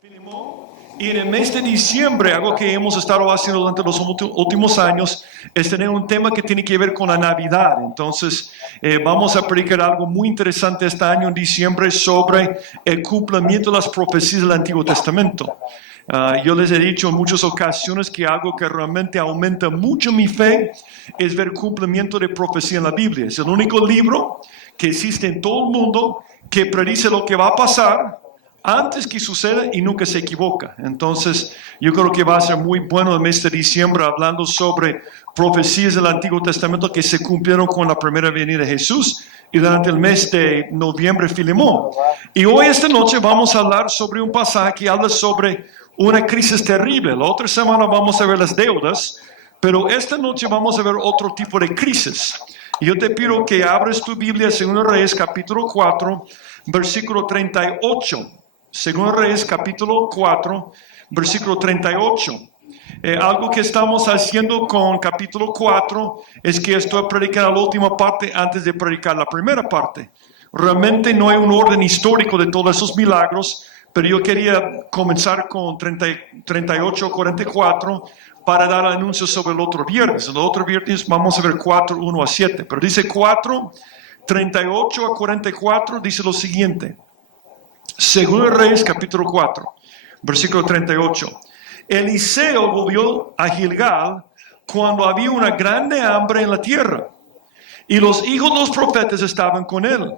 Filemón. Y en el mes de diciembre, algo que hemos estado haciendo durante los últimos años, es tener un tema que tiene que ver con la Navidad. Entonces, vamos a predicar algo muy interesante este año en diciembre sobre el cumplimiento de las profecías del Antiguo Testamento. Yo les he dicho en muchas ocasiones que algo que realmente aumenta mucho mi fe es ver cumplimiento de profecía en la Biblia. Es el único libro que existe en todo el mundo que predice lo que va a pasar antes que suceda y nunca se equivoca. Entonces, yo creo que va a ser muy bueno el mes de diciembre hablando sobre profecías del Antiguo Testamento que se cumplieron con la primera venida de Jesús, y durante el mes de noviembre, Filemón. Y hoy, esta noche, vamos a hablar sobre un pasaje que habla sobre una crisis terrible. La otra semana vamos a ver las deudas, pero esta noche vamos a ver otro tipo de crisis. Y yo te pido que abres tu Biblia, 2 Reyes, capítulo 4, versículo 38. 2 Reyes capítulo 4, versículo 38. Algo que estamos haciendo con capítulo 4 es que estoy predicando la última parte antes de predicar la primera parte. Realmente no hay un orden histórico de todos esos milagros, pero yo quería comenzar con 38, 44 para dar el anuncio sobre el otro viernes. El otro viernes vamos a ver 4, 1 a 7, pero dice 4, 38 a 44, dice lo siguiente. 2 Reyes capítulo 4, versículo 38. Eliseo volvió a Gilgal cuando había una grande hambre en la tierra, y los hijos de los profetas estaban con él.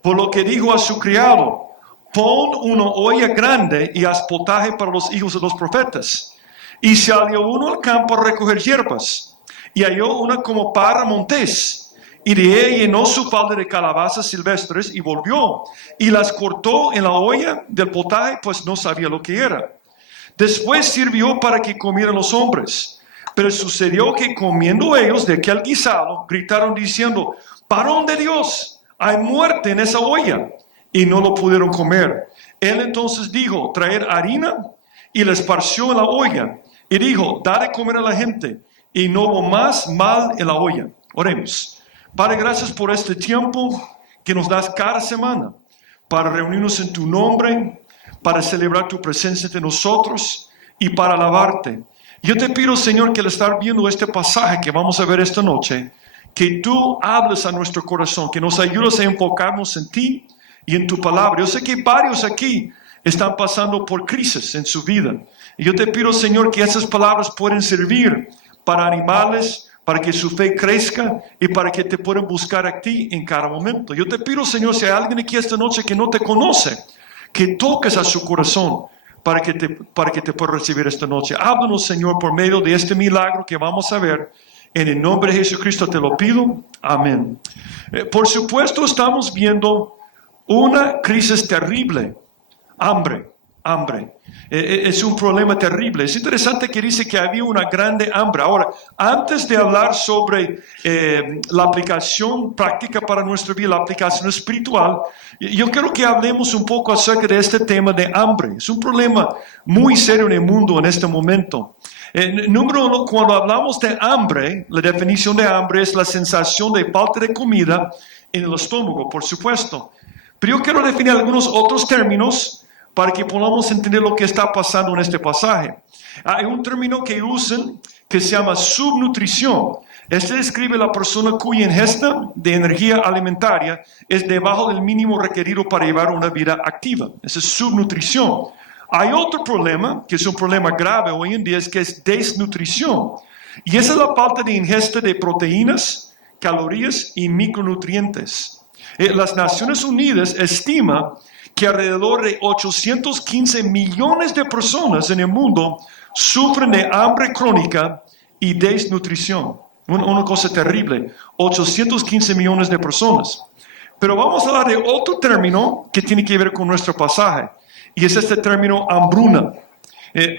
Por lo que dijo a su criado: pon una olla grande y haz potaje para los hijos de los profetas. Y salió uno al campo a recoger hierbas, y halló una como parra montés. Y de ella llenó su falda de calabazas silvestres y volvió, y las cortó en la olla del potaje, pues no sabía lo que era. Después sirvió para que comieran los hombres. Pero sucedió que comiendo ellos de aquel guisado, gritaron diciendo: varón de Dios, hay muerte en esa olla. Y no lo pudieron comer. Él entonces dijo: traer harina, y la esparció en la olla. Y dijo: da de comer a la gente. Y no hubo más mal en la olla. Oremos. Padre, gracias por este tiempo que nos das cada semana para reunirnos en tu nombre, para celebrar tu presencia entre nosotros y para alabarte. Yo te pido, Señor, que al estar viendo este pasaje que vamos a ver esta noche, que tú hables a nuestro corazón, que nos ayudes a enfocarnos en ti y en tu palabra. Yo sé que varios aquí están pasando por crisis en su vida. Y yo te pido, Señor, que esas palabras pueden servir para animarles, para que su fe crezca y para que te puedan buscar a ti en cada momento. Yo te pido, Señor, si hay alguien aquí esta noche que no te conoce, que toques a su corazón para que te pueda recibir esta noche. Háblanos, Señor, por medio de este milagro que vamos a ver. En el nombre de Jesucristo te lo pido. Amén. Por supuesto, estamos viendo una crisis terrible. Hambre. Es un problema terrible. Es interesante que dice que había una grande hambre. Ahora, antes de hablar sobre la aplicación práctica para nuestra vida, la aplicación espiritual, yo quiero que hablemos un poco acerca de este tema de hambre. Es un problema muy serio en el mundo en este momento. Número uno, cuando hablamos de hambre, la definición de hambre es la sensación de falta de comida en el estómago, por supuesto. Pero yo quiero definir algunos otros términos para que podamos entender lo que está pasando en este pasaje. Hay un término que usan que se llama subnutrición. Este describe a la persona cuya ingesta de energía alimentaria es debajo del mínimo requerido para llevar una vida activa. Esa es subnutrición. Hay otro problema, que es un problema grave hoy en día, que es desnutrición. Y esa es la falta de ingesta de proteínas, calorías y micronutrientes. Las Naciones Unidas estima que alrededor de 815 millones de personas en el mundo sufren de hambre crónica y desnutrición. Una cosa terrible, 815 millones de personas. Pero vamos a hablar de otro término que tiene que ver con nuestro pasaje, y es este término hambruna.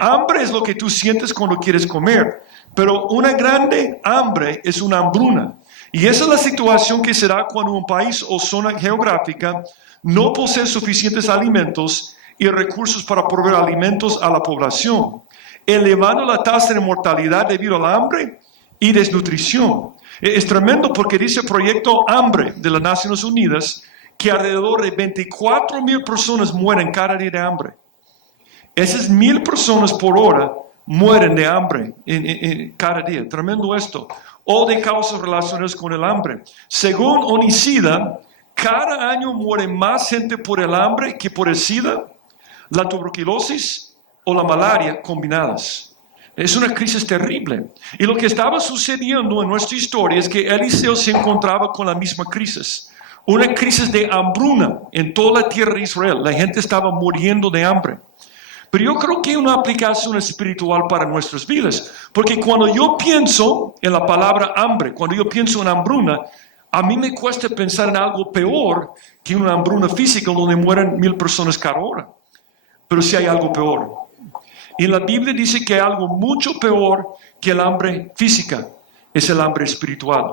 Hambre es lo que tú sientes cuando quieres comer, pero una grande hambre es una hambruna. Y esa es la situación que se da cuando un país o zona geográfica no posee suficientes alimentos y recursos para proveer alimentos a la población, elevando la tasa de mortalidad debido al hambre y desnutrición. Es tremendo porque dice el proyecto Hambre de las Naciones Unidas que alrededor de 24,000 personas mueren cada día de hambre. Esas 1,000 personas por hora mueren de hambre cada día. Tremendo esto. O de causas relacionadas con el hambre. Según Onicida, cada año muere más gente por el hambre que por el SIDA, la tuberculosis o la malaria combinadas. Es una crisis terrible. Y lo que estaba sucediendo en nuestra historia es que Eliseo se encontraba con la misma crisis. Una crisis de hambruna en toda la tierra de Israel. La gente estaba muriendo de hambre. Pero yo creo que hay una aplicación espiritual para nuestras vidas. Porque cuando yo pienso en la palabra hambre, cuando yo pienso en hambruna, a mí me cuesta pensar en algo peor que una hambruna física donde mueren 1,000 personas cada hora. Pero sí hay algo peor. Y la Biblia dice que hay algo mucho peor que el hambre física. Es el hambre espiritual.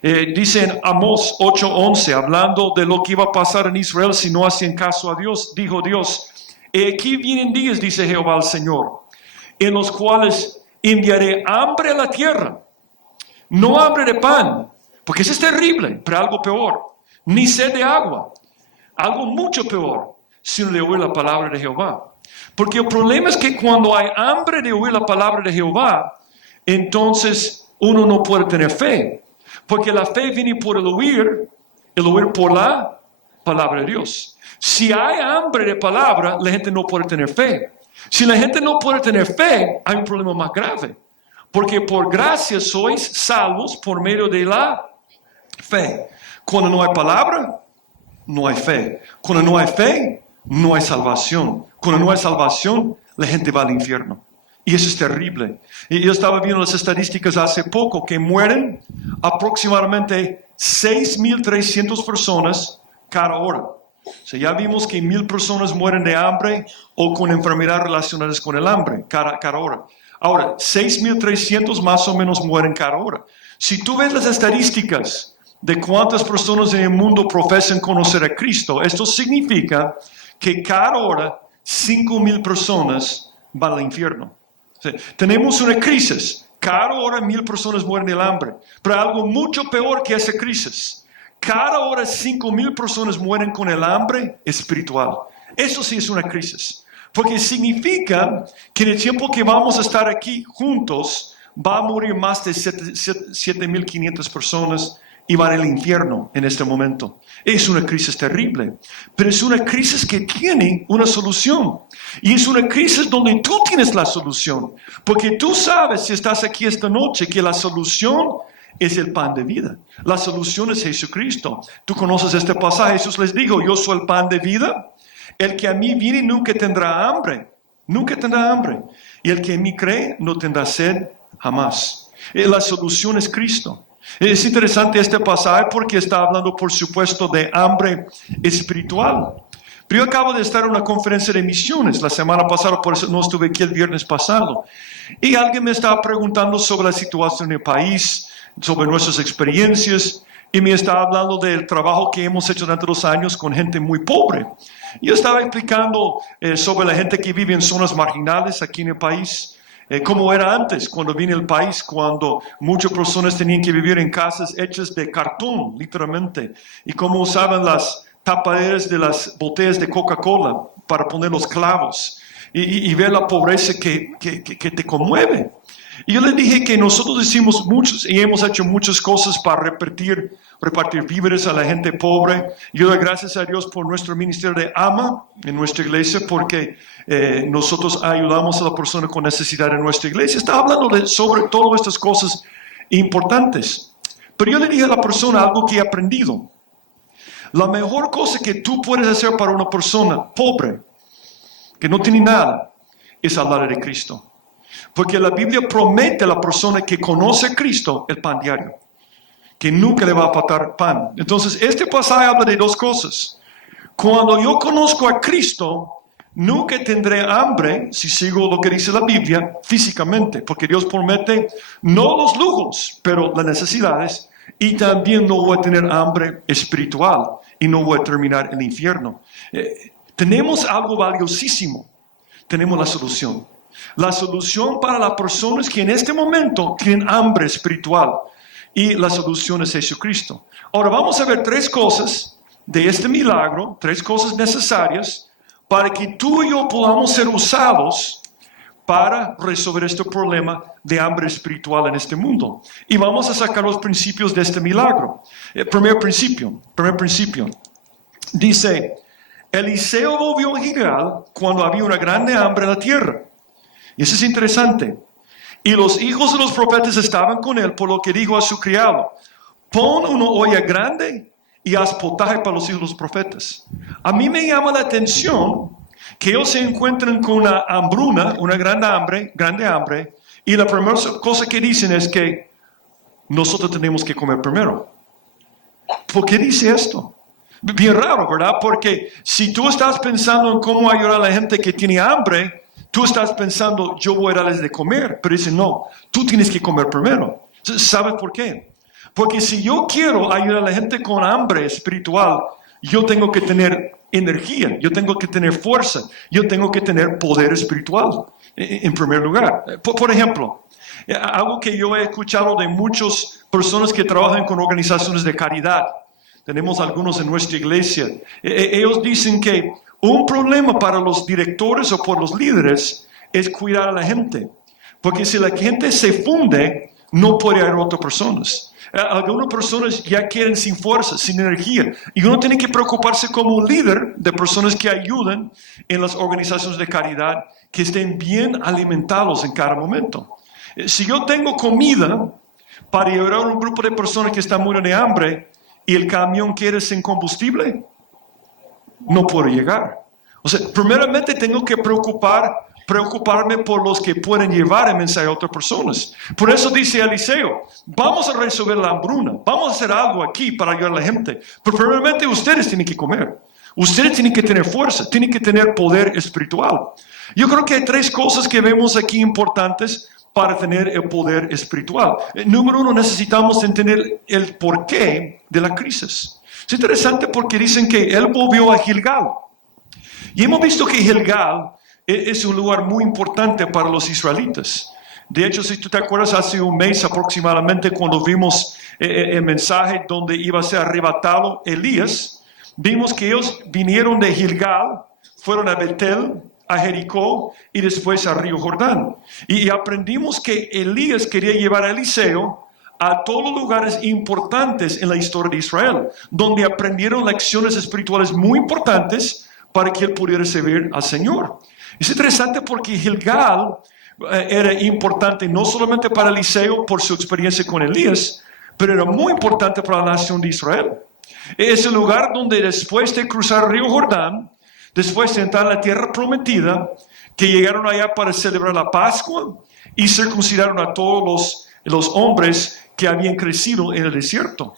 Dice en Amós 8:11, hablando de lo que iba a pasar en Israel si no hacían caso a Dios, dijo Dios: aquí vienen días, dice Jehová el Señor, en los cuales enviaré hambre a la tierra. No hambre de pan, porque eso es terrible, pero algo peor. Ni sed de agua, algo mucho peor, sino de oír la palabra de Jehová. Porque el problema es que cuando hay hambre de oír la palabra de Jehová, entonces uno no puede tener fe. Porque la fe viene por el oír por la palabra de Dios. Si hay hambre de palabra, la gente no puede tener fe. Si la gente no puede tener fe, hay un problema más grave. Porque por gracia sois salvos por medio de la fe. Cuando no hay palabra, no hay fe. Cuando no hay fe, no hay salvación. Cuando no hay salvación, la gente va al infierno. Y eso es terrible. Y yo estaba viendo las estadísticas hace poco que mueren aproximadamente 6,300 personas cada hora. O sea, ya vimos que 1,000 personas mueren de hambre o con enfermedades relacionadas con el hambre cada hora. Ahora, 6,300 más o menos mueren cada hora. Si tú ves las estadísticas de cuántas personas en el mundo profesan conocer a Cristo, esto significa que cada hora 5,000 personas van al infierno. O sea, tenemos una crisis. Cada hora 1,000 personas mueren del hambre. Pero hay algo mucho peor que esa crisis. Cada hora 5,000 personas mueren con el hambre espiritual. Eso sí es una crisis. Porque significa que en el tiempo que vamos a estar aquí juntos, va a morir más de 7,500 personas y van al infierno en este momento. Es una crisis terrible, pero es una crisis que tiene una solución. Y es una crisis donde tú tienes la solución. Porque tú sabes, si estás aquí esta noche, que la solución es el pan de vida. La solución es Jesucristo. Tú conoces este pasaje. Jesús les dijo: yo soy el pan de vida. El que a mí viene nunca tendrá hambre. Nunca tendrá hambre. Y el que en mí cree no tendrá sed jamás. La solución es Cristo. Es interesante este pasaje porque está hablando, por supuesto, de hambre espiritual. Pero yo acabo de estar en una conferencia de misiones la semana pasada, por eso no estuve aquí el viernes pasado. Y alguien me estaba preguntando sobre la situación en el país, sobre nuestras experiencias, y me estaba hablando del trabajo que hemos hecho durante los años con gente muy pobre. Yo estaba explicando sobre la gente que vive en zonas marginales aquí en el país, cómo era antes, cuando vine al país, cuando muchas personas tenían que vivir en casas hechas de cartón, literalmente, y cómo usaban las tapaderas de las botellas de Coca-Cola para poner los clavos, y ver la pobreza que te conmueve. Y yo le dije que nosotros hicimos muchos y hemos hecho muchas cosas para repartir víveres a la gente pobre. Yo doy gracias a Dios por nuestro ministerio de AMA en nuestra iglesia, porque nosotros ayudamos a la persona con necesidad en nuestra iglesia. Estaba hablando sobre todas estas cosas importantes. Pero yo le dije a la persona algo que he aprendido. La mejor cosa que tú puedes hacer para una persona pobre, que no tiene nada, es hablar de Cristo. Porque la Biblia promete a la persona que conoce a Cristo el pan diario, que nunca le va a faltar pan. Entonces, este pasaje habla de dos cosas. Cuando yo conozco a Cristo, nunca tendré hambre, si sigo lo que dice la Biblia, físicamente, porque Dios promete no los lujos, pero las necesidades, y también no voy a tener hambre espiritual, y no voy a terminar en el infierno. Tenemos algo valiosísimo, tenemos la solución. La solución para las personas que en este momento tienen hambre espiritual. Y la solución es Jesucristo. Ahora vamos a ver tres cosas de este milagro, tres cosas necesarias para que tú y yo podamos ser usados para resolver este problema de hambre espiritual en este mundo. Y vamos a sacar los principios de este milagro. Primer principio. Dice, Eliseo volvió a Gilgal cuando había una grande hambre en la tierra. Y eso es interesante. Y los hijos de los profetas estaban con él, por lo que dijo a su criado, pon una olla grande y haz potaje para los hijos de los profetas. A mí me llama la atención que ellos se encuentran con una hambruna, una grande hambre, y la primera cosa que dicen es que nosotros tenemos que comer primero. ¿Por qué dice esto? Bien raro, ¿verdad? Porque si tú estás pensando en cómo ayudar a la gente que tiene hambre, tú estás pensando, yo voy a darles de comer, pero dice, no, tú tienes que comer primero. ¿Sabes por qué? Porque si yo quiero ayudar a la gente con hambre espiritual, yo tengo que tener energía, yo tengo que tener fuerza, yo tengo que tener poder espiritual, en primer lugar. Por ejemplo, algo que yo he escuchado de muchas personas que trabajan con organizaciones de caridad, tenemos algunos en nuestra iglesia, ellos dicen que un problema para los directores o por los líderes es cuidar a la gente, porque si la gente se funde, no puede haber otras personas. Algunas personas ya quieren sin fuerza, sin energía. Y uno tiene que preocuparse como un líder de personas que ayudan en las organizaciones de caridad, que estén bien alimentados en cada momento. Si yo tengo comida para llevar a un grupo de personas que están muriendo de hambre y el camión quiere sin combustible, no puedo llegar. O sea, primeramente tengo que preocuparme por los que pueden llevar el mensaje a otras personas. Por eso dice Eliseo, vamos a resolver la hambruna, vamos a hacer algo aquí para ayudar a la gente. Pero primeramente ustedes tienen que comer, ustedes tienen que tener fuerza, tienen que tener poder espiritual. Yo creo que hay tres cosas que vemos aquí importantes para tener el poder espiritual. Número uno, necesitamos entender el porqué de la crisis. Es interesante porque dicen que él volvió a Gilgal. Y hemos visto que Gilgal es un lugar muy importante para los israelitas. De hecho, si tú te acuerdas, hace un mes aproximadamente, cuando vimos el mensaje donde iba a ser arrebatado Elías, vimos que ellos vinieron de Gilgal, fueron a Betel, a Jericó y después al río Jordán. Y aprendimos que Elías quería llevar a Eliseo a todos los lugares importantes en la historia de Israel, donde aprendieron lecciones espirituales muy importantes para que él pudiera servir al Señor. Es interesante porque Gilgal era importante no solamente para Eliseo por su experiencia con Elías, pero era muy importante para la nación de Israel. Es el lugar donde después de cruzar el río Jordán, después de entrar en la tierra prometida, que llegaron allá para celebrar la Pascua y circuncidaron a todos los hombres que habían crecido en el desierto.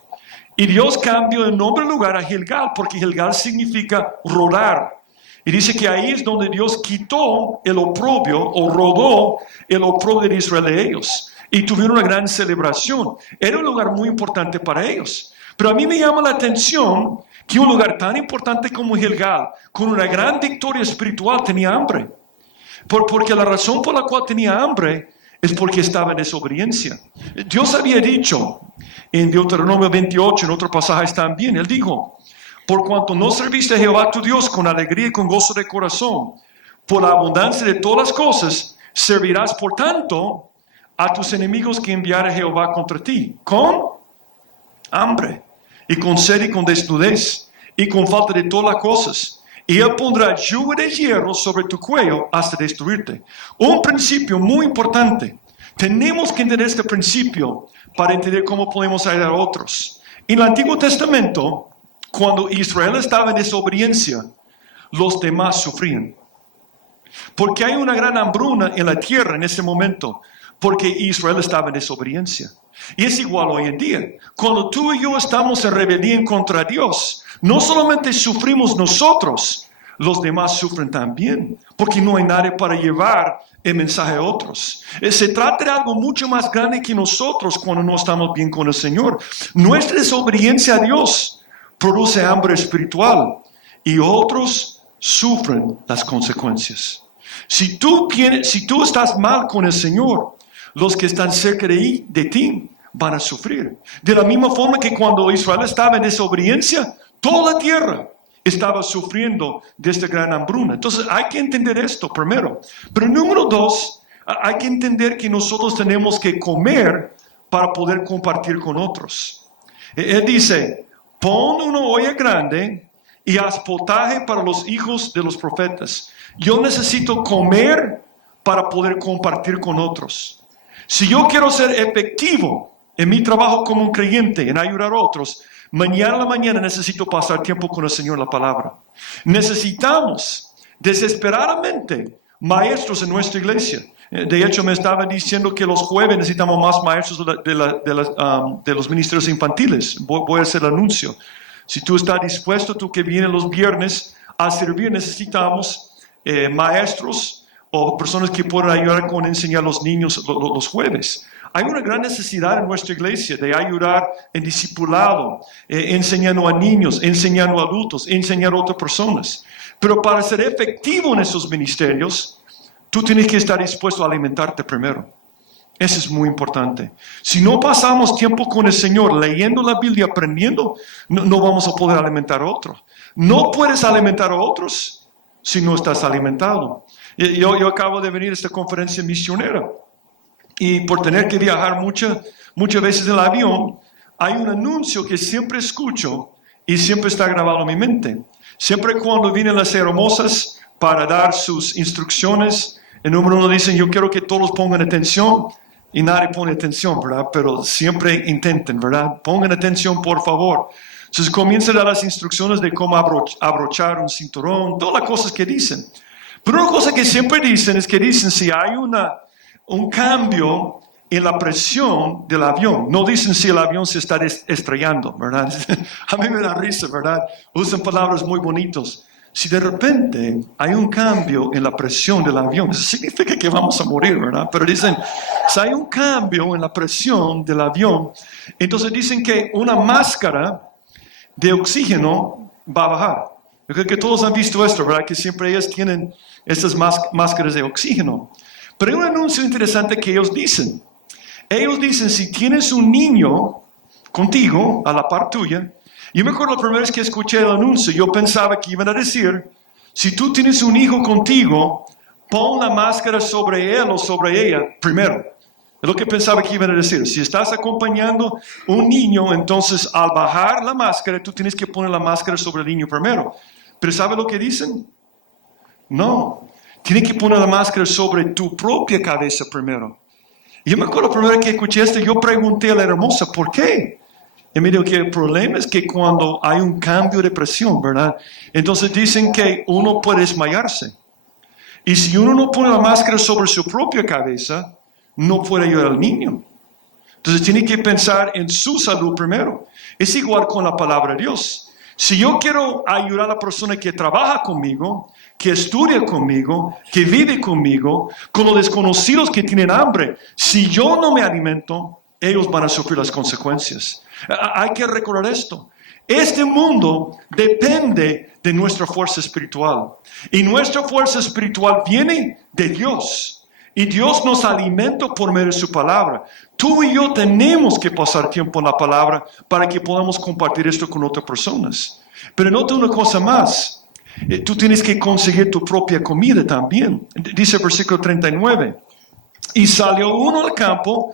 Y Dios cambió el nombre del lugar a Gilgal, porque Gilgal significa rodar. Y dice que ahí es donde Dios quitó el oprobio, o rodó el oprobio de Israel de ellos. Y tuvieron una gran celebración. Era un lugar muy importante para ellos. Pero a mí me llama la atención que un lugar tan importante como Gilgal, con una gran victoria espiritual, tenía hambre. Porque la razón por la cual tenía hambre es porque estaba en desobediencia. Dios había dicho en Deuteronomio 28, en otros pasajes también, Él dijo, por cuanto no serviste a Jehová tu Dios con alegría y con gozo de corazón, por la abundancia de todas las cosas, servirás por tanto a tus enemigos que enviare Jehová contra ti, con hambre, y con sed y con desnudez, y con falta de todas las cosas. Y Él pondrá yugo de hierro sobre tu cuello hasta destruirte. Un principio muy importante. Tenemos que entender este principio para entender cómo podemos ayudar a otros. En el Antiguo Testamento, cuando Israel estaba en desobediencia, los demás sufrían. Porque hay una gran hambruna en la tierra en ese momento, porque Israel estaba en desobediencia. Y es igual hoy en día. Cuando tú y yo estamos en rebelión contra Dios, no solamente sufrimos nosotros, los demás sufren también, porque no hay nadie para llevar el mensaje a otros. Se trata de algo mucho más grande que nosotros cuando no estamos bien con el Señor. Nuestra desobediencia a Dios produce hambre espiritual y otros sufren las consecuencias. Si tú estás mal con el Señor, los que están cerca de ti van a sufrir. De la misma forma que cuando Israel estaba en desobediencia, toda la tierra estaba sufriendo de esta gran hambruna. Entonces hay que entender esto primero. Pero número dos, hay que entender que nosotros tenemos que comer para poder compartir con otros. Él dice, pon una olla grande y haz potaje para los hijos de los profetas. Yo necesito comer para poder compartir con otros. Si yo quiero ser efectivo en mi trabajo como un creyente, en ayudar a otros, mañana a la mañana necesito pasar tiempo con el Señor en la palabra. Necesitamos desesperadamente maestros en nuestra iglesia. De hecho, me estaban diciendo que los jueves necesitamos más maestros de los ministerios infantiles. Voy a hacer el anuncio. Si tú estás dispuesto, tú que vienes los viernes a servir, necesitamos maestros o personas que puedan ayudar con enseñar a los niños los jueves. Hay una gran necesidad en nuestra iglesia de ayudar en discipulado, enseñando a niños, enseñando a adultos, enseñando a otras personas. Pero para ser efectivo en esos ministerios, tú tienes que estar dispuesto a alimentarte primero. Eso es muy importante. Si no pasamos tiempo con el Señor, leyendo la Biblia, aprendiendo, no vamos a poder alimentar a otros. No puedes alimentar a otros si no estás alimentado. Yo acabo de venir a esta conferencia misionera y por tener que viajar muchas veces en el avión, hay un anuncio que siempre escucho y siempre está grabado en mi mente. Siempre cuando vienen las hermosas para dar sus instrucciones, el número uno dicen, yo quiero que todos pongan atención, y nadie pone atención, ¿verdad? Pero siempre intenten, ¿verdad? Pongan atención, por favor. Entonces comienza a dar las instrucciones de cómo abrochar un cinturón, todas las cosas que dicen. Pero una cosa que siempre dicen es que dicen si hay un cambio en la presión del avión. No dicen si el avión se está estrellando, ¿verdad? A mí me da risa, ¿verdad? Usan palabras muy bonitas. Si de repente hay un cambio en la presión del avión, eso significa que vamos a morir, ¿verdad? Pero dicen, si hay un cambio en la presión del avión, entonces dicen que una máscara de oxígeno va a bajar. Yo creo que todos han visto esto, ¿verdad? Que siempre ellos tienen estas máscaras de oxígeno. Pero hay un anuncio interesante que ellos dicen. Ellos dicen, si tienes un niño contigo, a la par tuya, yo me acuerdo la primera vez que escuché el anuncio, yo pensaba que iban a decir, si tú tienes un hijo contigo, pon la máscara sobre él o sobre ella primero. Es lo que pensaba que iban a decir. Si estás acompañando un niño, entonces al bajar la máscara, tú tienes que poner la máscara sobre el niño primero. Pero ¿sabe lo que dicen? No. Tienes que poner la máscara sobre tu propia cabeza primero. Y yo me acuerdo la primera vez que escuché esto, yo pregunté a la hermosa, ¿por qué? Y me dijo que el problema es que cuando hay un cambio de presión, ¿verdad? Entonces dicen que uno puede desmayarse. Y si uno no pone la máscara sobre su propia cabeza, no puede ayudar al niño. Entonces tiene que pensar en su salud primero. Es igual con la palabra de Dios. Si yo quiero ayudar a la persona que trabaja conmigo, que estudia conmigo, que vive conmigo, con los desconocidos que tienen hambre, si yo no me alimento, ellos van a sufrir las consecuencias. Hay que recordar esto. Este mundo depende de nuestra fuerza espiritual. Y nuestra fuerza espiritual viene de Dios. Y Dios nos alimenta por medio de su palabra. Tú y yo tenemos que pasar tiempo en la palabra para que podamos compartir esto con otras personas. Pero nota una cosa más. Tú tienes que conseguir tu propia comida también. Dice el versículo 39. Y salió uno al campo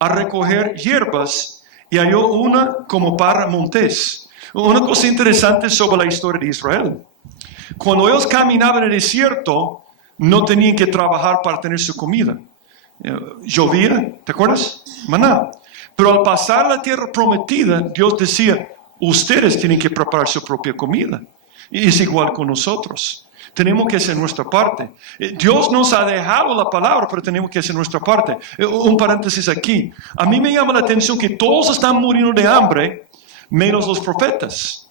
a recoger hierbas y halló una como para montés. Una cosa interesante sobre la historia de Israel. Cuando ellos caminaban en el desierto, no tenían que trabajar para tener su comida. Llovía, ¿te acuerdas? Maná. Pero al pasar la tierra prometida, Dios decía, ustedes tienen que preparar su propia comida. Y es igual con nosotros. Tenemos que hacer nuestra parte. Dios nos ha dejado la palabra, pero tenemos que hacer nuestra parte. Un paréntesis aquí. A mí me llama la atención que todos están muriendo de hambre, menos los profetas.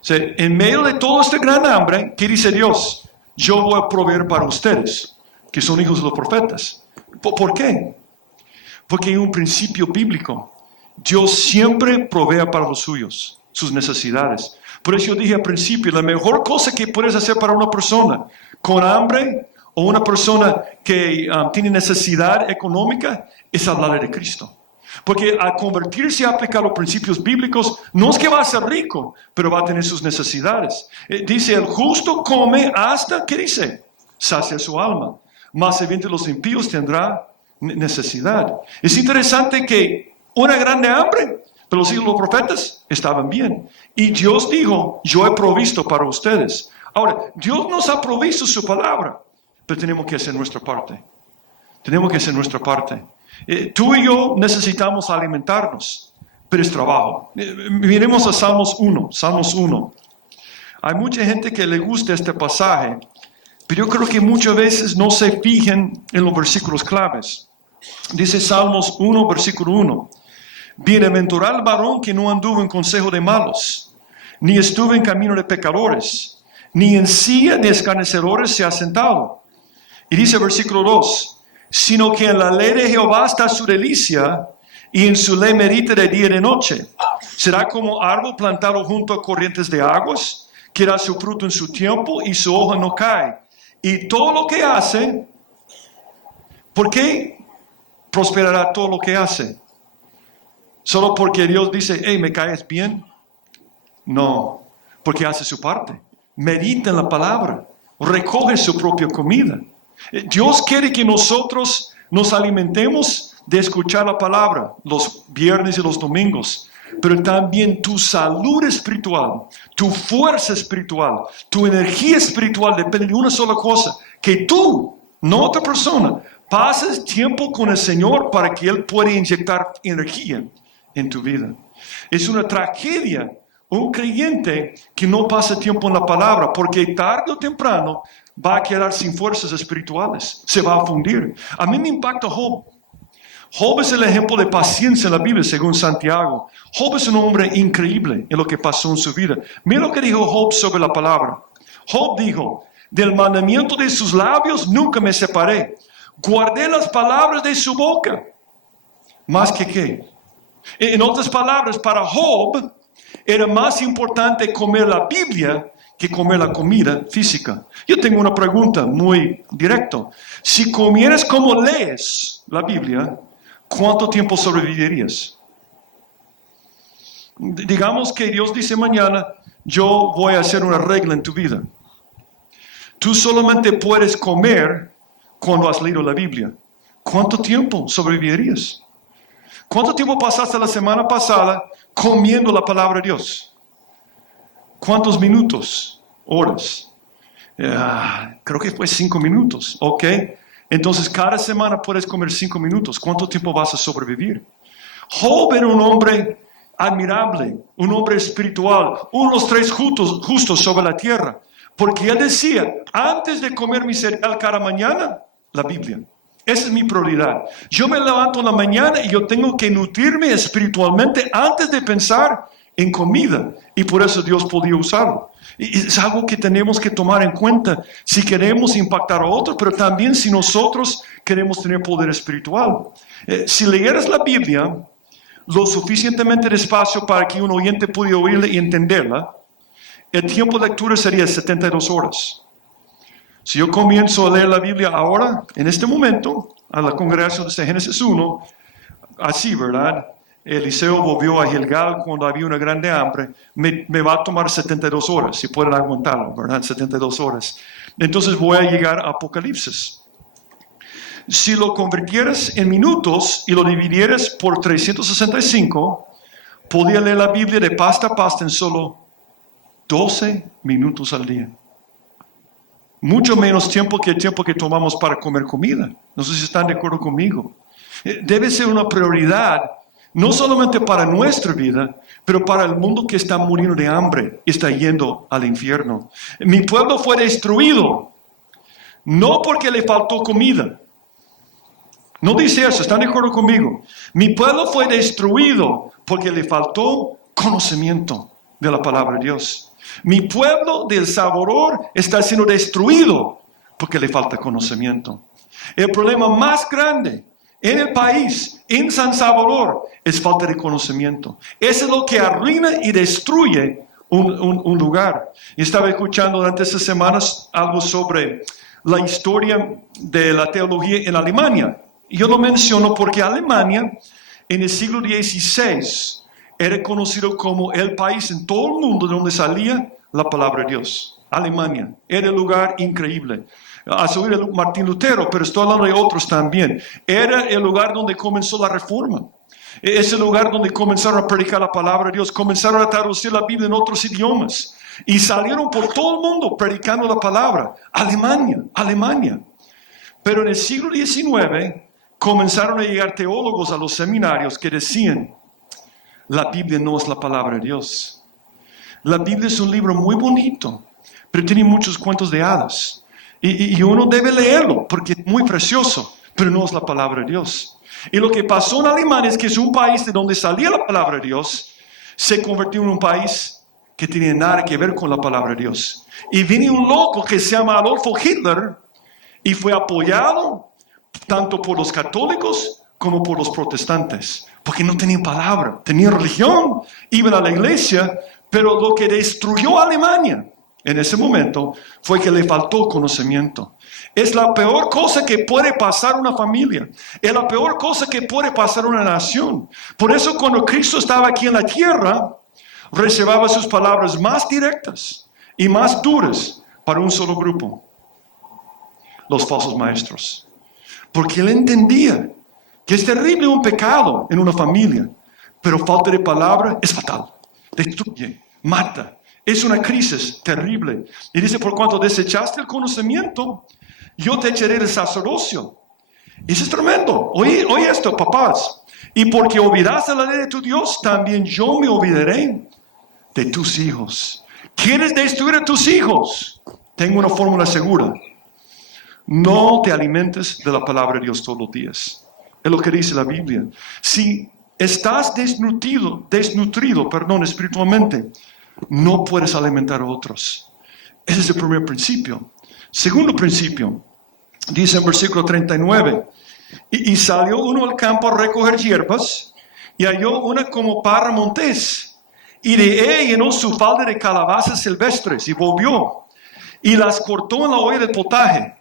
O sea, en medio de todo este gran hambre, ¿qué dice Dios? Yo voy a proveer para ustedes, que son hijos de los profetas. ¿Por qué? Porque hay un principio bíblico. Dios siempre provee para los suyos, sus necesidades. Por eso yo dije al principio, la mejor cosa que puedes hacer para una persona con hambre o una persona que tiene necesidad económica es hablarle de Cristo. Porque al convertirse a aplicar los principios bíblicos, no es que va a ser rico, pero va a tener sus necesidades. Dice, el justo come hasta, ¿qué dice? Sacia su alma. Más evidente los impíos tendrá necesidad. Es interesante que una grande hambre, pero los hijos de los profetas estaban bien. Y Dios dijo, yo he provisto para ustedes. Ahora, Dios nos ha provisto su palabra, pero tenemos que hacer nuestra parte. Tenemos que hacer nuestra parte. Tú y yo necesitamos alimentarnos, pero es trabajo. Miremos a Salmos 1. Salmos 1. Hay mucha gente que le gusta este pasaje, pero yo creo que muchas veces no se fijan en los versículos claves. Dice Salmos 1, versículo 1. Bienaventurado el varón que no anduvo en consejo de malos, ni estuvo en camino de pecadores, ni en silla de escarnecedores se ha sentado. Y dice versículo 2. Sino que en la ley de Jehová está su delicia, y en su ley medita de día y de noche. Será como árbol plantado junto a corrientes de aguas, que da su fruto en su tiempo, y su hoja no cae. Y todo lo que hace, ¿por qué prosperará todo lo que hace? ¿Solo porque Dios dice, hey, ¿me caes bien? No, porque hace su parte. Medita en la palabra, recoge su propia comida. Dios quiere que nosotros nos alimentemos de escuchar la palabra los viernes y los domingos, pero también tu salud espiritual, tu fuerza espiritual, tu energía espiritual depende de una sola cosa, que tú, no otra persona, pases tiempo con el Señor para que Él pueda inyectar energía en tu vida. Es una tragedia un creyente que no pasa tiempo en la palabra, porque tarde o temprano va a quedar sin fuerzas espirituales, se va a fundir. A mí me impacta Job. Job es el ejemplo de paciencia en la Biblia, según Santiago. Job es un hombre increíble en lo que pasó en su vida. Mira lo que dijo Job sobre la palabra. Job dijo, del mandamiento de sus labios nunca me separé. Guardé las palabras de su boca. ¿Más que qué? En otras palabras, para Job era más importante comer la Biblia que comer la comida física. Yo tengo una pregunta muy directa. Si comieras como lees la Biblia, ¿cuánto tiempo sobrevivirías? Digamos que Dios dice mañana, yo voy a hacer una regla en tu vida. Tú solamente puedes comer cuando has leído la Biblia. ¿Cuánto tiempo sobrevivirías? ¿Cuánto tiempo pasaste la semana pasada comiendo la palabra de Dios? ¿Cuántos minutos? Horas. Creo que fue 5 minutos. Ok. Entonces cada semana puedes comer 5 minutos. ¿Cuánto tiempo vas a sobrevivir? Job era un hombre admirable, un hombre espiritual, uno de los 3 justos sobre la tierra. Porque él decía, antes de comer mi cereal cada mañana, la Biblia. Esa es mi prioridad. Yo me levanto en la mañana y yo tengo que nutrirme espiritualmente antes de pensar en comida. Y por eso Dios podía usarlo. Y es algo que tenemos que tomar en cuenta si queremos impactar a otros, pero también si nosotros queremos tener poder espiritual. Si leyeras la Biblia lo suficientemente despacio para que un oyente pudiera oírla y entenderla, el tiempo de lectura sería 72 horas. Si yo comienzo a leer la Biblia ahora, en este momento, a la congregación de Génesis 1, así, ¿verdad? Eliseo volvió a Gilgal cuando había una grande hambre, me va a tomar 72 horas, si pueden aguantarlo, ¿verdad? 72 horas. Entonces voy a llegar a Apocalipsis. Si lo convirtieras en minutos y lo dividieras por 365, podía leer la Biblia de pasta a pasta en solo 12 minutos al día. Mucho menos tiempo que el tiempo que tomamos para comer comida. No sé si están de acuerdo conmigo. Debe ser una prioridad, no solamente para nuestra vida, pero para el mundo que está muriendo de hambre y está yendo al infierno. Mi pueblo fue destruido, no porque le faltó comida. No dice eso, ¿están de acuerdo conmigo? Mi pueblo fue destruido porque le faltó conocimiento de la palabra de Dios. Mi pueblo de El Salvador está siendo destruido porque le falta conocimiento. El problema más grande en el país, en San Salvador, es falta de conocimiento. Eso es lo que arruina y destruye un lugar. Y estaba escuchando durante estas semanas algo sobre la historia de la teología en Alemania. Y yo lo menciono porque Alemania En el siglo XVI era conocido como el país en todo el mundo donde salía la palabra de Dios. Alemania era un lugar increíble. Has oído Martín Lutero, pero estoy hablando de otros también. Era el lugar donde comenzó la reforma. Es el lugar donde comenzaron a predicar la palabra de Dios, comenzaron a traducir la Biblia en otros idiomas y salieron por todo el mundo predicando la palabra. Alemania. Pero en el siglo XIX comenzaron a llegar teólogos a los seminarios que decían, la Biblia no es la palabra de Dios. La Biblia es un libro muy bonito, pero tiene muchos cuentos de hadas. Y uno debe leerlo porque es muy precioso, pero no es la palabra de Dios. Y lo que pasó en Alemania es que es un país de donde salía la palabra de Dios, se convirtió en un país que tenía nada que ver con la palabra de Dios. Y vino un loco que se llama Adolfo Hitler y fue apoyado tanto por los católicos como por los protestantes, porque no tenían palabra, tenían religión, iban a la iglesia, pero lo que destruyó a Alemania en ese momento fue que le faltó conocimiento. Es la peor cosa que puede pasar a una familia. Es la peor cosa que puede pasar a una nación. Por eso cuando Cristo estaba aquí en la tierra, reservaba sus palabras más directas y más duras para un solo grupo: los falsos maestros. Porque él entendía que es terrible un pecado en una familia, pero falta de palabra es fatal. Destruye, mata. Es una crisis terrible. Y dice, por cuanto desechaste el conocimiento, yo te echaré del sacerdocio. Eso es tremendo. Oye esto, papás. Y porque olvidaste la ley de tu Dios, también yo me olvidaré de tus hijos. ¿Quieres destruir a tus hijos? Tengo una fórmula segura. No te alimentes de la palabra de Dios todos los días. Es lo que dice la Biblia. Si estás desnutrido, espiritualmente, no puedes alimentar a otros. Ese es el primer principio. Segundo principio, dice en versículo 39, y salió uno al campo a recoger hierbas, y halló una como parra montés, y de ella llenó su falda de calabazas silvestres, y volvió, y las cortó en la olla del potaje.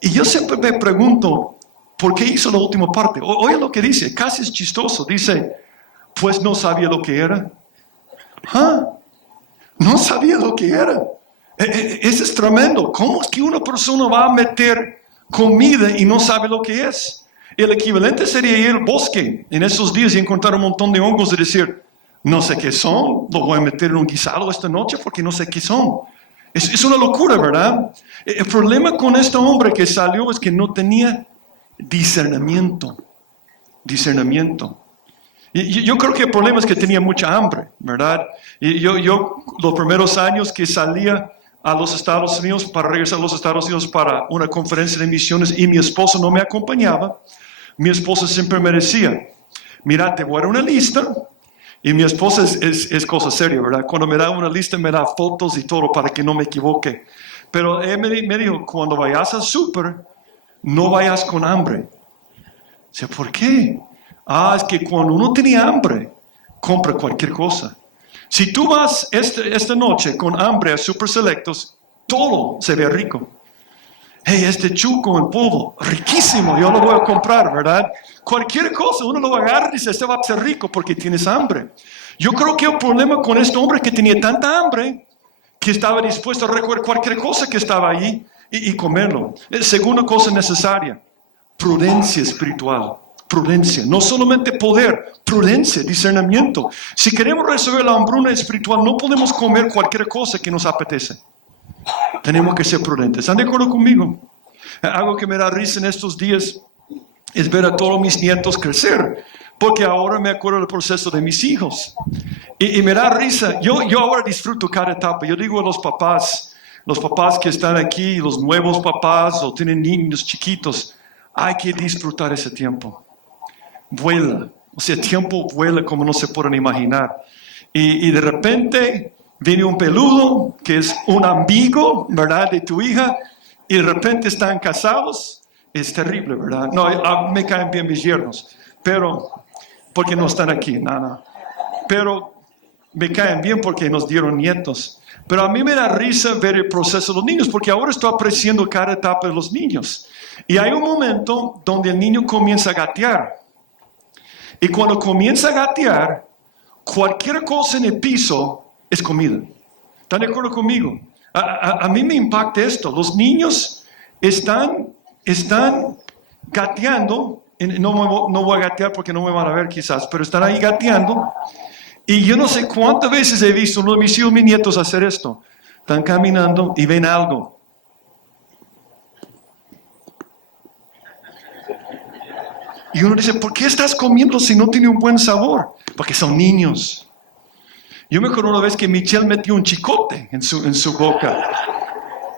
Y yo siempre me pregunto, ¿por qué hizo la última parte? Oye lo que dice, casi es chistoso. Dice, pues no sabía lo que era. No sabía lo que era. Eso es tremendo. ¿Cómo es que una persona va a meter comida y no sabe lo que es? El equivalente sería ir al bosque en esos días y encontrar un montón de hongos y decir, no sé qué son, lo voy a meter en un guisado esta noche porque no sé qué son. Es una locura, ¿verdad? El problema con este hombre que salió es que no tenía discernimiento. Y yo creo que el problema es que tenía mucha hambre, ¿verdad? Y yo los primeros años que salía a los Estados Unidos, para regresar a los Estados Unidos para una conferencia de misiones, y mi esposo no me acompañaba, mi esposa siempre me decía, mira, te voy a dar una lista. Y mi esposa es cosa seria, ¿verdad? Cuando me da una lista me da fotos y todo para que no me equivoque. Pero él me dijo, cuando vayas al súper, no vayas con hambre. Dice, ¿por qué? Es que cuando uno tiene hambre, compra cualquier cosa. Si tú vas esta noche con hambre a Super Selectos, todo se ve rico. Hey, este chuco en polvo, riquísimo, yo lo voy a comprar, ¿verdad? Cualquier cosa, uno lo agarra y dice, este va a ser rico porque tienes hambre. Yo creo que el problema con este hombre que tenía tanta hambre, que estaba dispuesto a recoger cualquier cosa que estaba allí y comerlo. Segunda cosa necesaria, prudencia espiritual. Prudencia, no solamente poder, prudencia, discernimiento. Si queremos resolver la hambruna espiritual, no podemos comer cualquier cosa que nos apetece. Tenemos que ser prudentes. ¿Están de acuerdo conmigo? Algo que me da risa en estos días es ver a todos mis nietos crecer, porque ahora me acuerdo del proceso de mis hijos. Y me da risa. Yo ahora disfruto cada etapa. Yo digo a los papás que están aquí, los nuevos papás o tienen niños chiquitos, hay que disfrutar ese tiempo. Vuela. O sea, el tiempo vuela como no se pueden imaginar. Y de repente viene un peludo que es un amigo, ¿verdad?, de tu hija, y de repente están casados. Es terrible, ¿verdad? No, me caen bien mis yernos, pero porque no están aquí, nada. Pero me caen bien porque nos dieron nietos. Pero a mí me da risa ver el proceso de los niños, porque ahora estoy apreciando cada etapa de los niños. Y hay un momento donde el niño comienza a gatear. Y cuando comienza a gatear, cualquier cosa en el piso es comida. ¿Están de acuerdo conmigo? A mí me impacta esto. Los niños están gateando. No voy a gatear porque no me van a ver quizás, pero están ahí gateando. Y yo no sé cuántas veces he visto uno de mis hijos, mis nietos hacer esto. Están caminando y ven algo. Y uno dice, ¿por qué estás comiendo si no tiene un buen sabor? Porque son niños. Yo me acuerdo una vez que Michelle metió un chicote en su boca.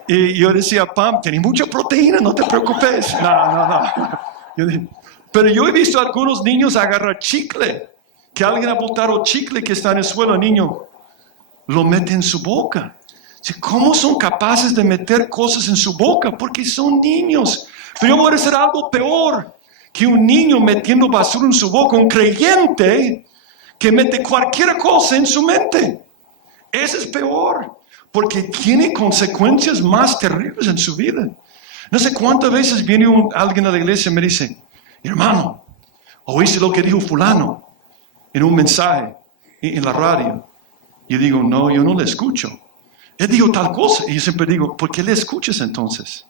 Y yo decía, Pam, tiene mucha proteína, no te preocupes. No. Pero yo he visto a algunos niños agarrar chicle. Que alguien ha botado chicle que está en el suelo, el niño lo mete en su boca. ¿Cómo son capaces de meter cosas en su boca? Porque son niños. Pero yo voy a decir algo peor que un niño metiendo basura en su boca, un creyente que mete cualquier cosa en su mente. Eso es peor, porque tiene consecuencias más terribles en su vida. No sé cuántas veces viene alguien a la iglesia y me dice, hermano, ¿oíste lo que dijo fulano en un mensaje en la radio? Yo digo, no, yo no le escucho. Él dijo tal cosa. Y yo siempre digo, ¿por qué le escuchas entonces?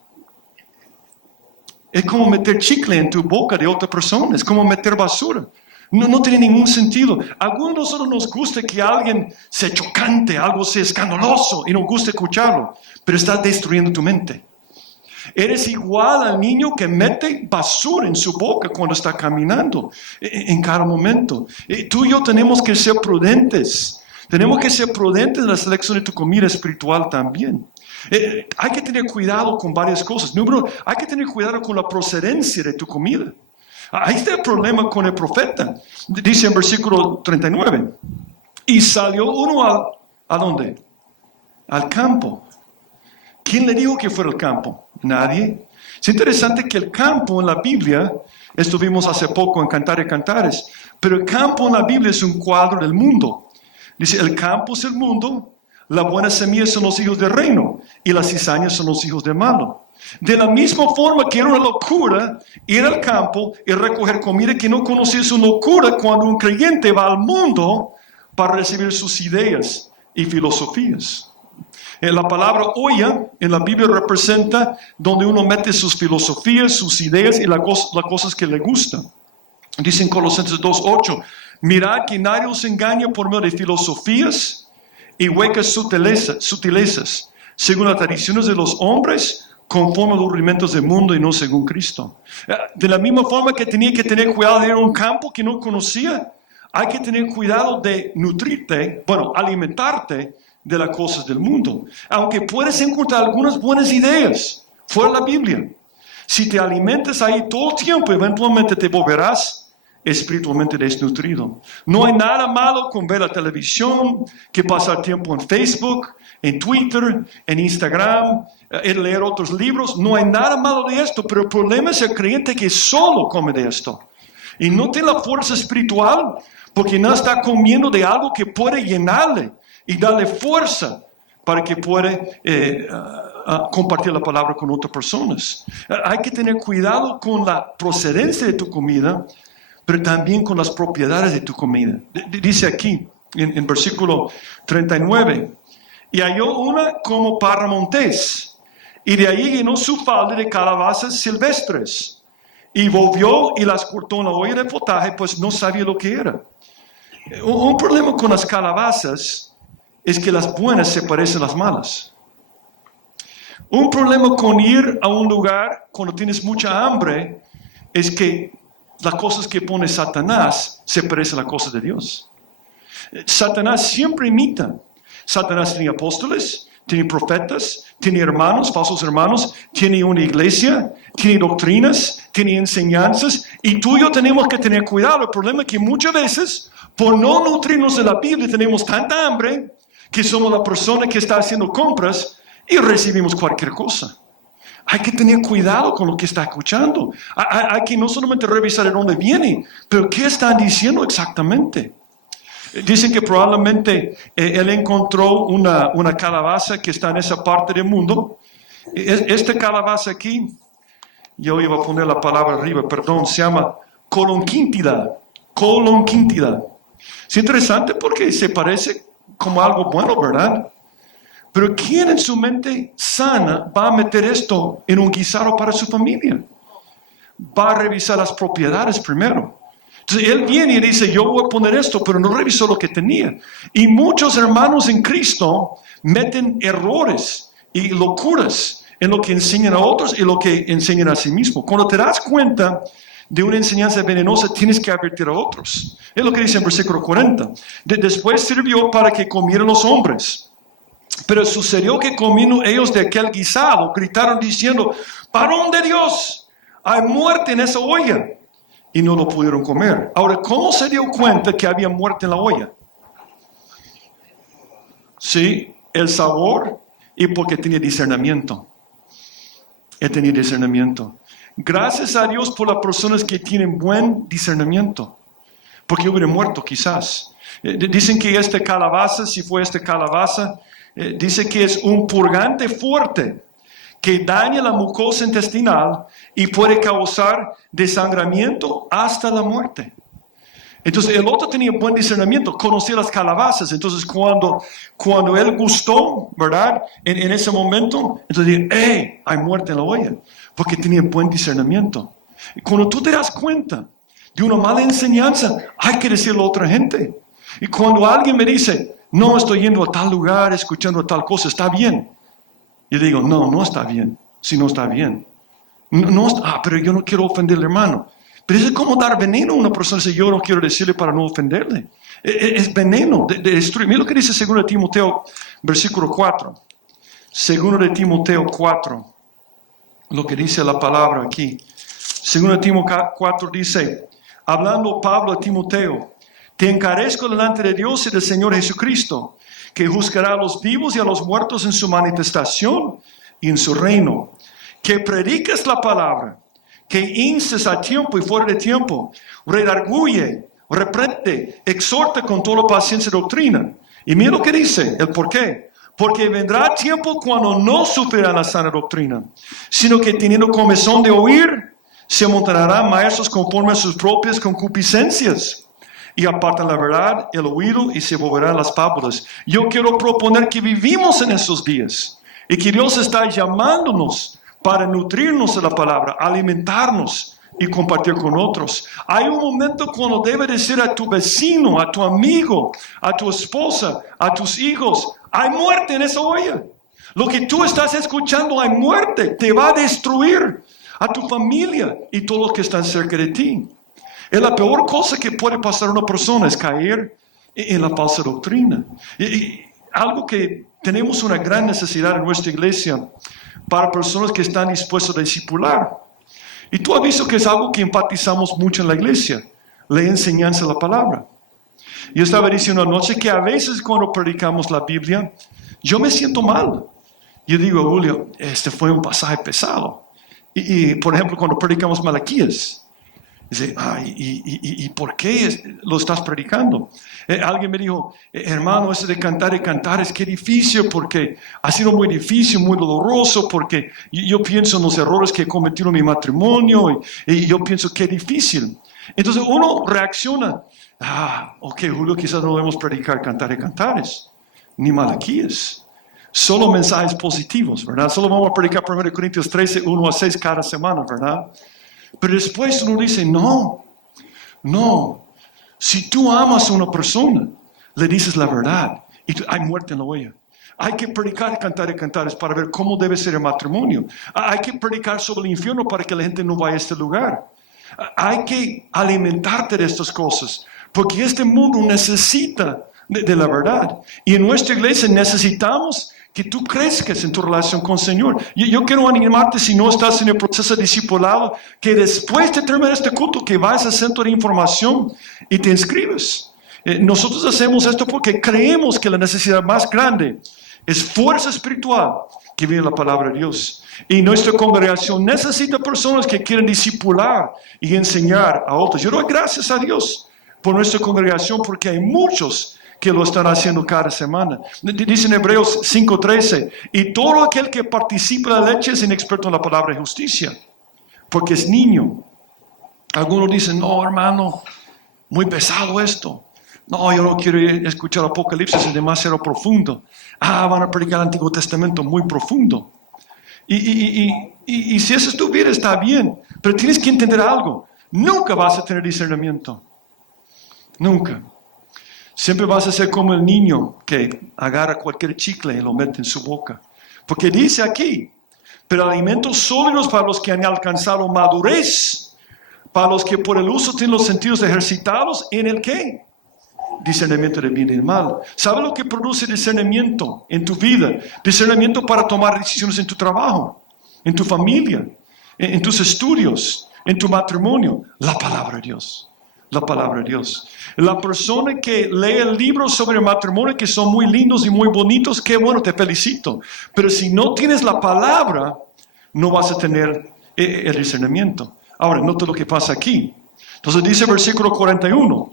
Es como meter chicle en tu boca de otra persona. Es como meter basura. No tiene ningún sentido. A algunos de nosotros nos gusta que alguien sea chocante, algo sea escandaloso y nos gusta escucharlo. Pero está destruyendo tu mente. Eres igual al niño que mete basura en su boca cuando está caminando en cada momento. Tú y yo tenemos que ser prudentes. Tenemos que ser prudentes en la selección de tu comida espiritual también. Hay que tener cuidado con varias cosas. Número, hay que tener cuidado con la procedencia de tu comida. Ahí está el problema con el profeta. Dice en versículo 39. Y salió uno ¿a dónde? Al campo. ¿Quién le dijo que fuera el campo? Nadie. Es interesante que el campo en la Biblia, esto vimos hace poco en Cantar y Cantares, pero el campo en la Biblia es un cuadro del mundo. Dice, el campo es el mundo, la buena semilla son los hijos del reino y las cizañas son los hijos del malo. De la misma forma que era una locura ir al campo y recoger comida que no conocía, es una locura cuando un creyente va al mundo para recibir sus ideas y filosofías. La palabra olla en la Biblia representa donde uno mete sus filosofías, sus ideas y las cosas que le gustan. Dice en Colosenses 2:8, mirad que nadie os engañe por medio de filosofías y huecas sutilezas, según las tradiciones de los hombres, conforme a los rudimentos del mundo y no según Cristo. De la misma forma que tenía que tener cuidado de ir a un campo que no conocía, hay que tener cuidado de nutrirte, alimentarte de las cosas del mundo. Aunque puedes encontrar algunas buenas ideas fuera de la Biblia, si te alimentas ahí todo el tiempo, eventualmente te volverás espiritualmente desnutrido. No hay nada malo con ver la televisión, que pasar tiempo en Facebook, en Twitter, en Instagram, en leer otros libros. No hay nada malo de esto, pero el problema es el creyente que solo come de esto y no tiene la fuerza espiritual porque no está comiendo de algo que puede llenarle y darle fuerza para que pueda compartir la palabra con otras personas. Hay que tener cuidado con la procedencia de tu comida, pero también con las propiedades de tu comida. Dice aquí, en versículo 39, y halló una como parra montés, y de allí llenó su falda de calabazas silvestres, y volvió y las cortó en la olla de potaje, pues no sabía lo que era. Un problema con las calabazas es que las buenas se parecen a las malas. Un problema con ir a un lugar cuando tienes mucha hambre es que las cosas que pone Satanás se parecen a las cosas de Dios. Satanás siempre imita. Satanás tiene apóstoles, tiene profetas, tiene hermanos, falsos hermanos, tiene una iglesia, tiene doctrinas, tiene enseñanzas, y tú y yo tenemos que tener cuidado. El problema es que muchas veces, por no nutrirnos de la Biblia, tenemos tanta hambre que somos la persona que está haciendo compras y recibimos cualquier cosa. Hay que tener cuidado con lo que está escuchando. Hay que no solamente revisar de dónde viene, pero qué están diciendo exactamente. Dicen que probablemente él encontró una calabaza que está en esa parte del mundo. Esta calabaza aquí, yo iba a poner la palabra arriba, perdón, se llama colonquíntida. colonquintidad. Es interesante porque se parece como algo bueno, ¿verdad? Pero ¿quién en su mente sana va a meter esto en un guisado para su familia? Va a revisar las propiedades primero. Entonces él viene y dice, yo voy a poner esto, pero no revisó lo que tenía. Y muchos hermanos en Cristo meten errores y locuras en lo que enseñan a otros y lo que enseñan a sí mismos. Cuando te das cuenta de una enseñanza venenosa, tienes que advertir a otros. Es lo que dice en versículo 40. Después sirvió para que comieran los hombres. Pero sucedió que comiendo ellos de aquel guisado, gritaron diciendo, varón de Dios, hay muerte en esa olla. Y no lo pudieron comer. Ahora, ¿cómo se dio cuenta que había muerte en la olla? Sí, el sabor y porque tenía discernimiento. Él tenía discernimiento. Gracias a Dios por las personas que tienen buen discernimiento. Porque hubiera muerto quizás. Dicen que esta calabaza, si fue esta calabaza, dice que es un purgante fuerte que daña la mucosa intestinal y puede causar desangramiento hasta la muerte. Entonces el otro tenía buen discernimiento, conocía las calabazas. Entonces cuando él gustó, ¿verdad? En ese momento, entonces dijo, hay muerte en la olla, porque tenía buen discernimiento. Y cuando tú te das cuenta de una mala enseñanza, hay que decirlo a otra gente. Y cuando alguien me dice, no estoy yendo a tal lugar, escuchando tal cosa, está bien. Yo digo, no está bien, si no está bien. Pero yo no quiero ofender al hermano. Pero es como dar veneno a una persona si yo no quiero decirle para no ofenderle. Es veneno de destruir. Mira lo que dice 2 Timoteo, versículo 4. 2 Timoteo 4. Lo que dice la palabra aquí. 2 Timoteo 4 dice, hablando Pablo a Timoteo, te encarezco delante de Dios y del Señor Jesucristo, que juzgará a los vivos y a los muertos en su manifestación y en su reino. Que prediques la palabra, que instes a tiempo y fuera de tiempo, redarguye, reprende, exhorta con toda paciencia y doctrina. Y mira lo que dice, el por qué. Porque vendrá tiempo cuando no sufrirán la sana doctrina, sino que teniendo comezón de oír, se amontonarán maestros conforme a sus propias concupiscencias. Y apartan la verdad, el oído, y se volverán las fábulas. Yo quiero proponer que vivimos en esos días y que Dios está llamándonos para nutrirnos de la palabra, alimentarnos y compartir con otros. Hay un momento cuando debe decir a tu vecino, a tu amigo, a tu esposa, a tus hijos, hay muerte en esa olla. Lo que tú estás escuchando, hay muerte, te va a destruir a tu familia y todos los que están cerca de ti. Es la peor cosa que puede pasar a una persona, es caer en la falsa doctrina. Y algo que tenemos una gran necesidad en nuestra iglesia para personas que están dispuestas a discipular. Y tú has visto que es algo que enfatizamos mucho en la iglesia, la enseñanza de la palabra. Yo estaba diciendo anoche que a veces cuando predicamos la Biblia, yo me siento mal. Yo digo, Julio, este fue un pasaje pesado. Y por ejemplo, cuando predicamos Malaquías, dice, ¿y por qué lo estás predicando? Alguien me dijo, hermano, eso de cantar y cantar es que difícil porque ha sido muy difícil, muy doloroso, porque yo pienso en los errores que he cometido en mi matrimonio y yo pienso que es difícil. Entonces uno reacciona, ok, Julio, quizás no debemos predicar cantar y cantares, ni Malaquías. Solo mensajes positivos, ¿verdad? Solo vamos a predicar 1 Corintios 13, 1-6 cada semana, ¿verdad? Pero después uno dice, no. Si tú amas a una persona, le dices la verdad y hay muerte en la olla. Hay que predicar, cantar y cantares para ver cómo debe ser el matrimonio. Hay que predicar sobre el infierno para que la gente no vaya a este lugar. Hay que alimentarte de estas cosas, porque este mundo necesita de la verdad. Y en nuestra iglesia necesitamos que tú crezcas en tu relación con el Señor. Yo quiero animarte, si no estás en el proceso de discipulado, que después de terminar este culto, que vayas al centro de información y te inscribes. Nosotros hacemos esto porque creemos que la necesidad más grande es fuerza espiritual que viene de la palabra de Dios. Y nuestra congregación necesita personas que quieran discipular y enseñar a otros. Yo doy gracias a Dios por nuestra congregación porque hay muchos que lo están haciendo cada semana. Dice en Hebreos 5:13, y todo aquel que participa de la leche es inexperto en la palabra de justicia, porque es niño. Algunos dicen, no hermano, muy pesado esto. No, yo no quiero escuchar Apocalipsis, es demasiado profundo. Van a predicar el Antiguo Testamento muy profundo. Y si eso es tu vida, está bien. Pero tienes que entender algo. Nunca vas a tener discernimiento. Nunca. Siempre vas a ser como el niño que agarra cualquier chicle y lo mete en su boca. Porque dice aquí, pero alimentos sólidos para los que han alcanzado madurez, para los que por el uso tienen los sentidos ejercitados, ¿en el qué? Discernimiento de bien y de mal. ¿Sabe lo que produce discernimiento en tu vida? Discernimiento para tomar decisiones en tu trabajo, en tu familia, en tus estudios, en tu matrimonio. La palabra de Dios. La palabra de Dios. La persona que lee libros sobre matrimonio que son muy lindos y muy bonitos, qué bueno, te felicito. Pero si no tienes la palabra, no vas a tener el discernimiento. Ahora, nota lo que pasa aquí. Entonces dice el versículo 41.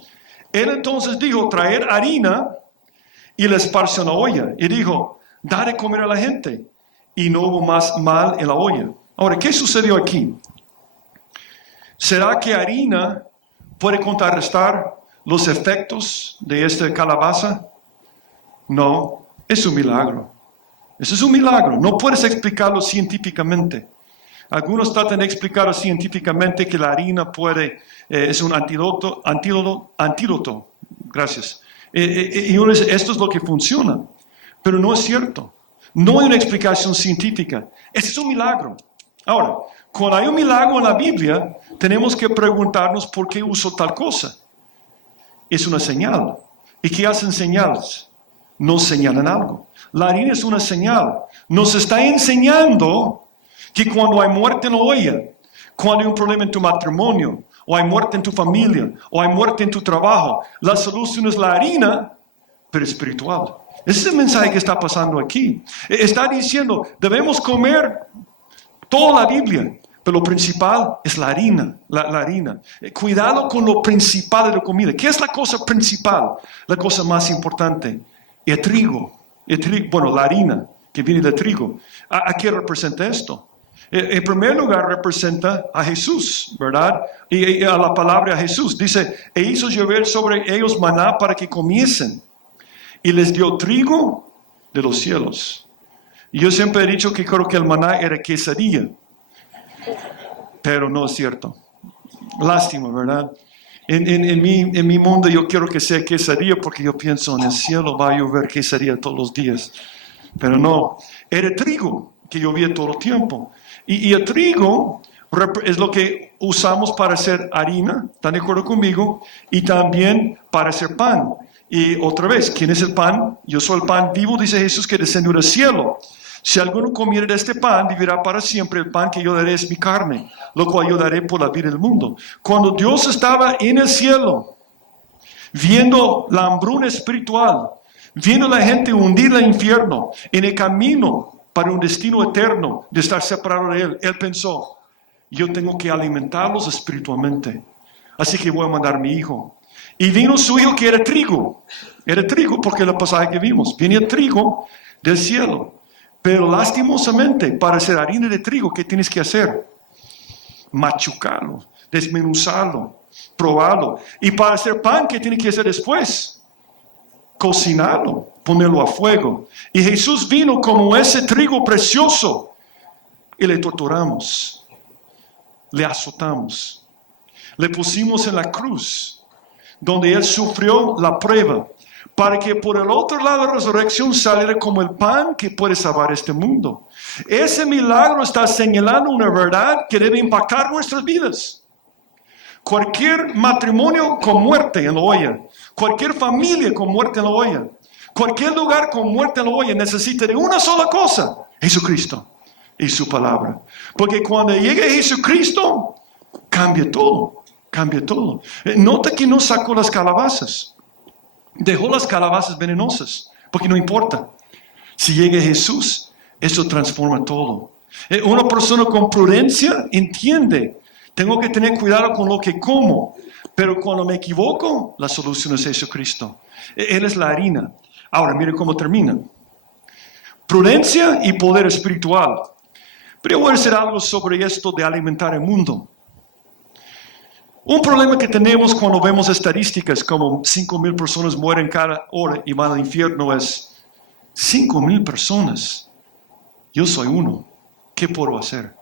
Él entonces dijo, traer harina, y le esparció en la olla. Y dijo, da de comer a la gente. Y no hubo más mal en la olla. Ahora, ¿qué sucedió aquí? ¿Será que harina puede contrarrestar los efectos de esta calabaza? No, es un milagro. Eso es un milagro. No puedes explicarlo científicamente. Algunos tratan de explicar científicamente que la harina es un antídoto. Gracias. Y uno dice, esto es lo que funciona. Pero no es cierto. No hay una explicación científica. Ese es un milagro. Ahora, cuando hay un milagro en la Biblia, tenemos que preguntarnos por qué usó tal cosa. Es una señal. ¿Y qué hacen señales? Nos señalan algo. La harina es una señal. Nos está enseñando que cuando hay muerte en la olla, cuando hay un problema en tu matrimonio, o hay muerte en tu familia, o hay muerte en tu trabajo, la solución es la harina, pero espiritual. Ese es el mensaje que está pasando aquí. Está diciendo, debemos comer toda la Biblia, pero lo principal es la harina, la harina. Cuidado con lo principal de la comida. ¿Qué es la cosa principal? La cosa más importante. El trigo. Bueno, la harina que viene del trigo. ¿A qué representa esto? En primer lugar representa a Jesús, ¿verdad? Y a la palabra de Jesús. Dice, e hizo llover sobre ellos maná para que comiesen. Y les dio trigo de los cielos. Y yo siempre he dicho que creo que el maná era quesadilla. Pero no es cierto. Lástima, ¿verdad? En mi mundo yo quiero que sea quesadilla porque yo pienso en el cielo va a llover quesadilla todos los días. Pero no, era trigo que llovía todo el tiempo. Y el trigo es lo que usamos para hacer harina, ¿están de acuerdo conmigo? Y también para hacer pan. Y otra vez, ¿quién es el pan? Yo soy el pan vivo, dice Jesús, que descendió del cielo. Si alguno comiere de este pan, vivirá para siempre. El pan que yo daré es mi carne, lo cual yo daré por la vida del mundo. Cuando Dios estaba en el cielo, viendo la hambruna espiritual, viendo a la gente hundir el infierno, en el camino para un destino eterno de estar separado de Él, Él pensó, yo tengo que alimentarlos espiritualmente. Así que voy a mandar a mi hijo. Y vino su hijo que era trigo porque es el pasaje que vimos. Viene el trigo del cielo. Pero lastimosamente, para hacer harina de trigo, ¿qué tienes que hacer? Machucarlo, desmenuzarlo, probarlo. Y para hacer pan, ¿qué tienes que hacer después? Cocinarlo, ponerlo a fuego. Y Jesús vino como ese trigo precioso y le torturamos, le azotamos, le pusimos en la cruz, donde Él sufrió la prueba, para que por el otro lado de la resurrección saliera como el pan que puede salvar este mundo. Ese milagro está señalando una verdad que debe impactar nuestras vidas. Cualquier matrimonio con muerte en la olla, cualquier familia con muerte en la olla, cualquier lugar con muerte en la olla necesita de una sola cosa, Jesucristo y su palabra. Porque cuando llegue Jesucristo, cambia todo, cambia todo. Nota que no sacó las calabazas. Dejó las calabazas venenosas, porque no importa. Si llega Jesús, eso transforma todo. Una persona con prudencia entiende, tengo que tener cuidado con lo que como, pero cuando me equivoco, la solución es Jesucristo. Él es la harina. Ahora, mire cómo termina. Prudencia y poder espiritual. Pero yo voy a decir algo sobre esto de alimentar el mundo. Un problema que tenemos cuando vemos estadísticas como 5,000 personas mueren cada hora y van al infierno es 5,000 personas. Yo soy uno. ¿Qué puedo hacer?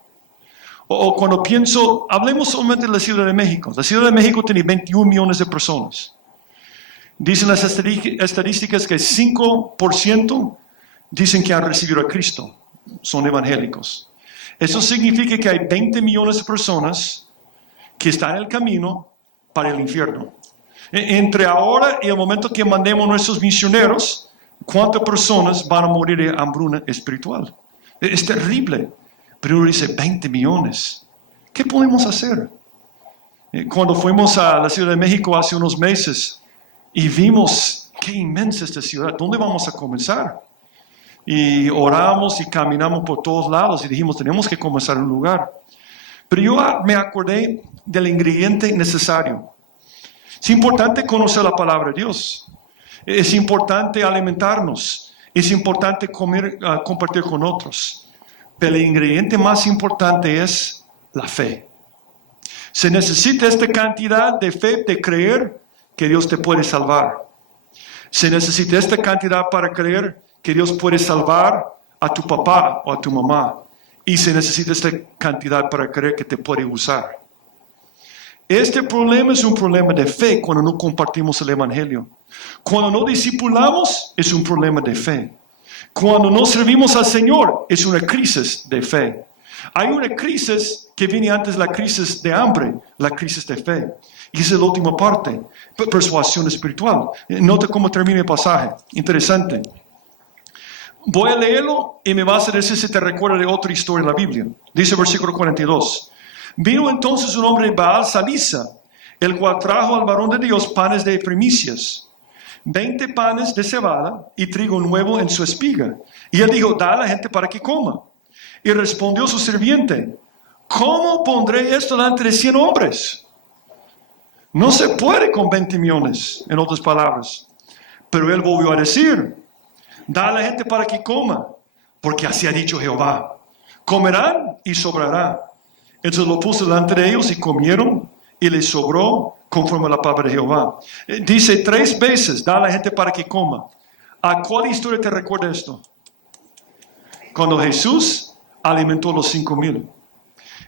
O cuando pienso, hablemos solamente de la Ciudad de México. La Ciudad de México tiene 21 millones de personas. Dicen las estadísticas que 5% dicen que han recibido a Cristo. Son evangélicos. Eso significa que hay 20 millones de personas que están en el camino para el infierno. Entre ahora y el momento que mandemos nuestros misioneros, ¿cuántas personas van a morir de hambruna espiritual? Es terrible. Pero uno dice 20 millones. ¿Qué podemos hacer? Cuando fuimos a la Ciudad de México hace unos meses y vimos qué inmensa esta ciudad, ¿dónde vamos a comenzar? Y oramos y caminamos por todos lados y dijimos, tenemos que comenzar en un lugar. Pero yo me acordé del ingrediente necesario. Es importante conocer la palabra de Dios. Es importante alimentarnos. Es importante comer, compartir con otros. Pero el ingrediente más importante es la fe. Se necesita esta cantidad de fe de creer que Dios te puede salvar. Se necesita esta cantidad para creer que Dios puede salvar a tu papá o a tu mamá. Y se necesita esta cantidad para creer que te puede usar. Este problema es un problema de fe cuando no compartimos el Evangelio. Cuando no discipulamos, es un problema de fe. Cuando no servimos al Señor, es una crisis de fe. Hay una crisis que viene antes de la crisis de hambre, la crisis de fe. Y esa es la última parte, persuasión espiritual. Nota cómo termina el pasaje, interesante. Voy a leerlo y me vas a decir si te recuerda de otra historia en la Biblia. Dice versículo 42. Vino entonces un hombre de Baal Salisa, el cual trajo al varón de Dios panes de primicias, 20 panes de cebada y trigo nuevo en su espiga. Y él dijo, da a la gente para que coma. Y respondió su sirviente, ¿cómo pondré esto delante de 100 hombres? No se puede con 20 millones, en otras palabras. Pero él volvió a decir, da a la gente para que coma, porque así ha dicho Jehová. Comerán y sobrará. Entonces lo puso delante de ellos y comieron y les sobró conforme a la palabra de Jehová. Dice 3 veces, da a la gente para que coma. ¿A cuál historia te recuerda esto? Cuando Jesús alimentó a los 5,000.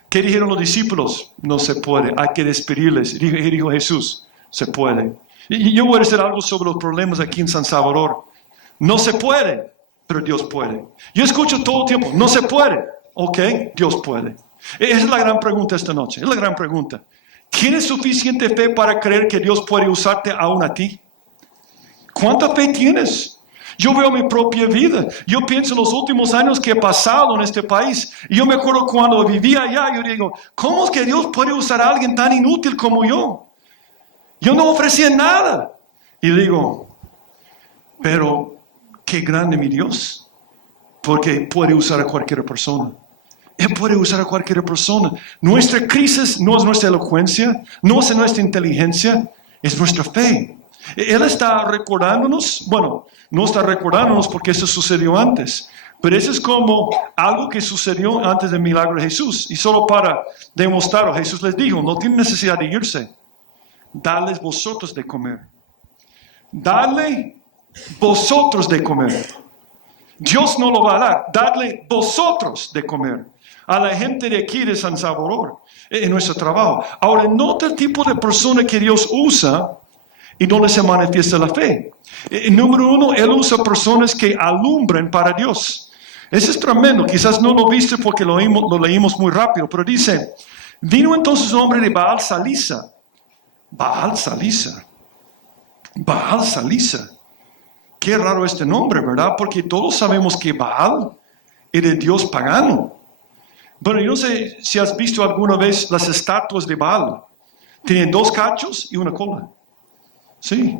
¿Qué dijeron los discípulos? No se puede, hay que despedirles. Dijo Jesús, se puede. Y yo voy a decir algo sobre los problemas aquí en San Salvador. No se puede, pero Dios puede. Yo escucho todo el tiempo, no se puede. Ok, Dios puede. Esa es la gran pregunta esta noche, es la gran pregunta. ¿Tienes suficiente fe para creer que Dios puede usarte aún a ti? ¿Cuánta fe tienes? Yo veo mi propia vida. Yo pienso en los últimos años que he pasado en este país. Y yo me acuerdo cuando vivía allá, yo digo, ¿cómo es que Dios puede usar a alguien tan inútil como yo? Yo no ofrecía nada. Y digo, pero qué grande mi Dios, porque puede usar a cualquier persona. Él puede usar a cualquier persona. Nuestra crisis no es nuestra elocuencia, no es nuestra inteligencia, es nuestra fe. Él está recordándonos, bueno, no está recordándonos porque eso sucedió antes, pero eso es como algo que sucedió antes del milagro de Jesús. Y solo para demostrarlo, Jesús les dijo, no tienen necesidad de irse, dadles vosotros de comer. Dadle vosotros de comer. Dios no lo va a dar, dadle vosotros de comer. A la gente de aquí de San Salvador, en nuestro trabajo. Ahora, nota el tipo de persona que Dios usa y donde se manifiesta la fe. Número 1, Él usa personas que alumbran para Dios. Eso es tremendo, quizás no lo viste porque lo leímos muy rápido, pero dice, vino entonces un hombre de Baal Salisa. Baal Salisa. Baal Salisa. Qué raro este nombre, ¿verdad? Porque todos sabemos que Baal era el dios pagano. Bueno, yo no sé si has visto alguna vez las estatuas de Baal. Tienen 2 cachos y una cola. Sí,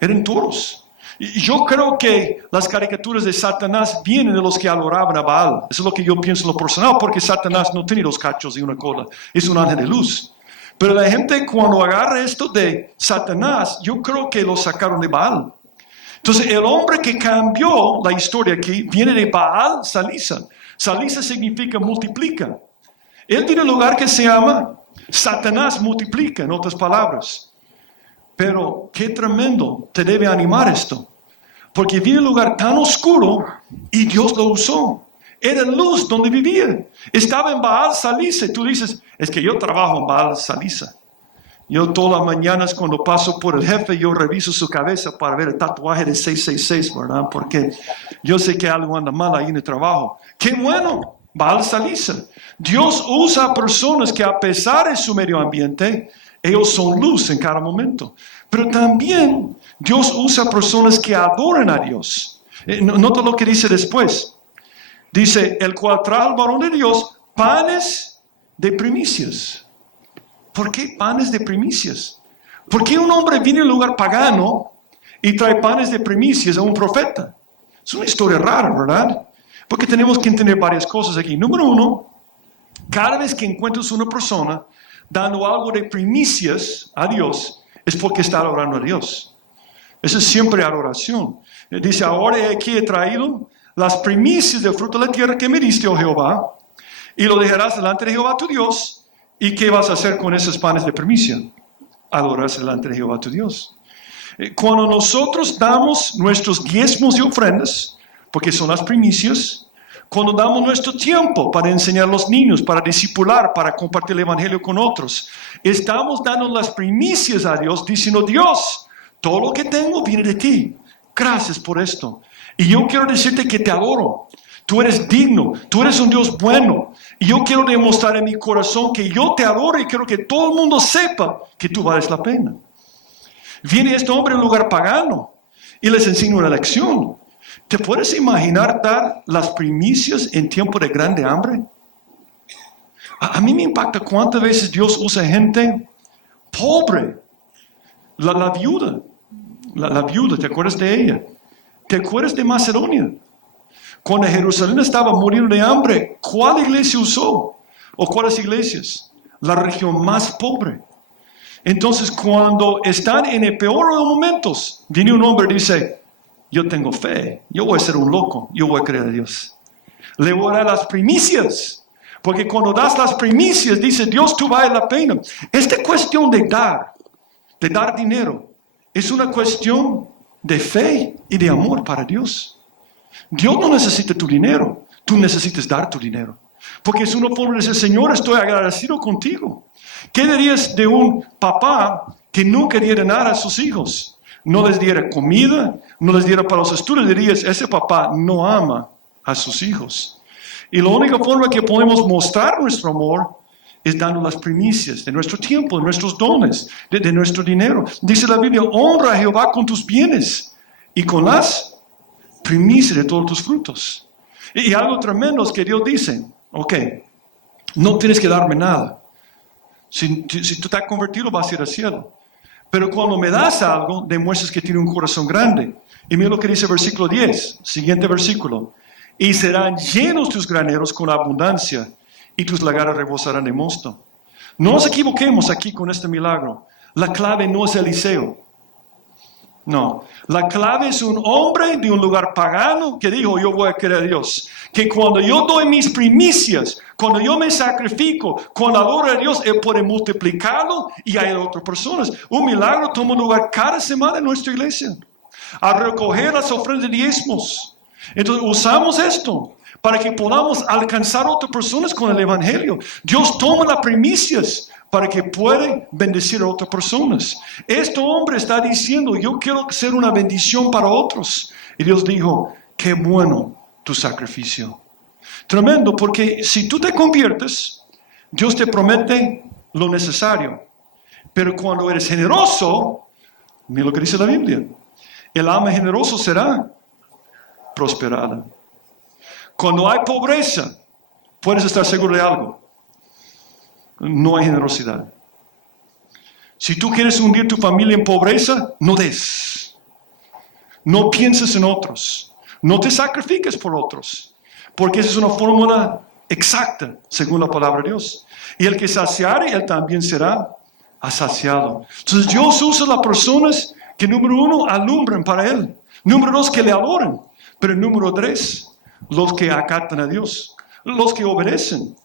eran toros. Y yo creo que las caricaturas de Satanás vienen de los que adoraban a Baal. Eso es lo que yo pienso en lo personal, porque Satanás no tiene 2 cachos y una cola. Es un ángel de luz. Pero la gente cuando agarra esto de Satanás, yo creo que lo sacaron de Baal. Entonces el hombre que cambió la historia aquí viene de Baal Salisa. Salisa significa multiplica. Él tiene un lugar que se llama Satanás multiplica, en otras palabras. Pero qué tremendo te debe animar esto. Porque viene un lugar tan oscuro y Dios lo usó. Era luz donde vivía. Estaba en Baal Salisa. Tú dices, es que yo trabajo en Baal Salisa. Yo todas las mañanas cuando paso por el jefe, yo reviso su cabeza para ver el tatuaje de 666, ¿verdad? Porque yo sé que algo anda mal ahí en el trabajo. ¡Qué bueno! Baal Salisa. Dios usa a personas que a pesar de su medio ambiente, ellos son luz en cada momento. Pero también Dios usa a personas que adoran a Dios. Nota lo que dice después. Dice, el cual trajo al varón de Dios panes de primicias. ¿Por qué panes de primicias? ¿Por qué un hombre viene a un lugar pagano y trae panes de primicias a un profeta? Es una historia rara, ¿verdad? Porque tenemos que entender varias cosas aquí. Número uno, cada vez que encuentras una persona dando algo de primicias a Dios, es porque está adorando a Dios. Eso es siempre adoración. Dice, ahora aquí he traído las primicias del fruto de la tierra que me diste, oh Jehová, y lo dejarás delante de Jehová tu Dios. ¿Y qué vas a hacer con esos panes de primicia? Adorarse delante de Jehová tu Dios. Cuando nosotros damos nuestros diezmos y ofrendas, porque son las primicias, cuando damos nuestro tiempo para enseñar a los niños, para discipular, para compartir el evangelio con otros, estamos dando las primicias a Dios, diciendo, Dios, todo lo que tengo viene de ti. Gracias por esto. Y yo quiero decirte que te adoro. Tú eres digno, tú eres un Dios bueno. Y yo quiero demostrar en mi corazón que yo te adoro y quiero que todo el mundo sepa que tú vales la pena. Viene este hombre en un lugar pagano y les enseña una lección. ¿Te puedes imaginar dar las primicias en tiempo de grande hambre? A mí me impacta cuántas veces Dios usa gente pobre. La viuda, la viuda, ¿te acuerdas de ella? ¿Te acuerdas de Macedonia? Cuando Jerusalén estaba muriendo de hambre, ¿cuál iglesia usó? ¿O cuáles iglesias? La región más pobre. Entonces, cuando están en el peor de los momentos, viene un hombre y dice, yo tengo fe, yo voy a ser un loco, yo voy a creer a Dios. Le voy a dar las primicias, porque cuando das las primicias, dice Dios, tú vales la pena. Esta cuestión de dar dinero, es una cuestión de fe y de amor para Dios. Dios no necesita tu dinero, tú necesitas dar tu dinero. Porque es una forma de decir, Señor, estoy agradecido contigo. ¿Qué dirías de un papá que nunca diera nada a sus hijos? No les diera comida, no les diera para los estudios. Dirías, ese papá no ama a sus hijos. Y la única forma que podemos mostrar nuestro amor es dando las primicias de nuestro tiempo, de nuestros dones, de nuestro dinero. Dice la Biblia, honra a Jehová con tus bienes y con las primicias de todos tus frutos. Y algo tremendo es que Dios dice, ok, no tienes que darme nada. Si tú estás convertido, vas a ir al cielo. Pero cuando me das algo, demuestras que tienes un corazón grande. Y mira lo que dice el versículo 10, siguiente versículo. Y serán llenos tus graneros con abundancia, y tus lagares rebosarán de mosto. No nos equivoquemos aquí con este milagro. La clave no es Eliseo. No, la clave es un hombre de un lugar pagano que dijo, yo voy a creer a Dios. Que cuando yo doy mis primicias, cuando yo me sacrifico, cuando adoro a Dios, Él puede multiplicarlo y hay otras personas. Un milagro toma lugar cada semana en nuestra iglesia. A recoger las ofrendas de diezmos. Entonces usamos esto para que podamos alcanzar a otras personas con el evangelio. Dios toma las primicias para que pueda bendecir a otras personas. Este hombre está diciendo, yo quiero ser una bendición para otros. Y Dios dijo, qué bueno tu sacrificio. Tremendo, porque si tú te conviertes, Dios te promete lo necesario. Pero cuando eres generoso, mira lo que dice la Biblia, el alma generoso será prosperada. Cuando hay pobreza, puedes estar seguro de algo. No hay generosidad. Si tú quieres hundir tu familia en pobreza, no des. No pienses en otros. No te sacrifiques por otros. Porque esa es una fórmula exacta, según la palabra de Dios. Y el que saciare, él también será asaciado. Entonces Dios usa a las personas que, número uno, alumbran para Él. Número dos, que le adoran. Pero número tres, los que acatan a Dios. Los que obedecen.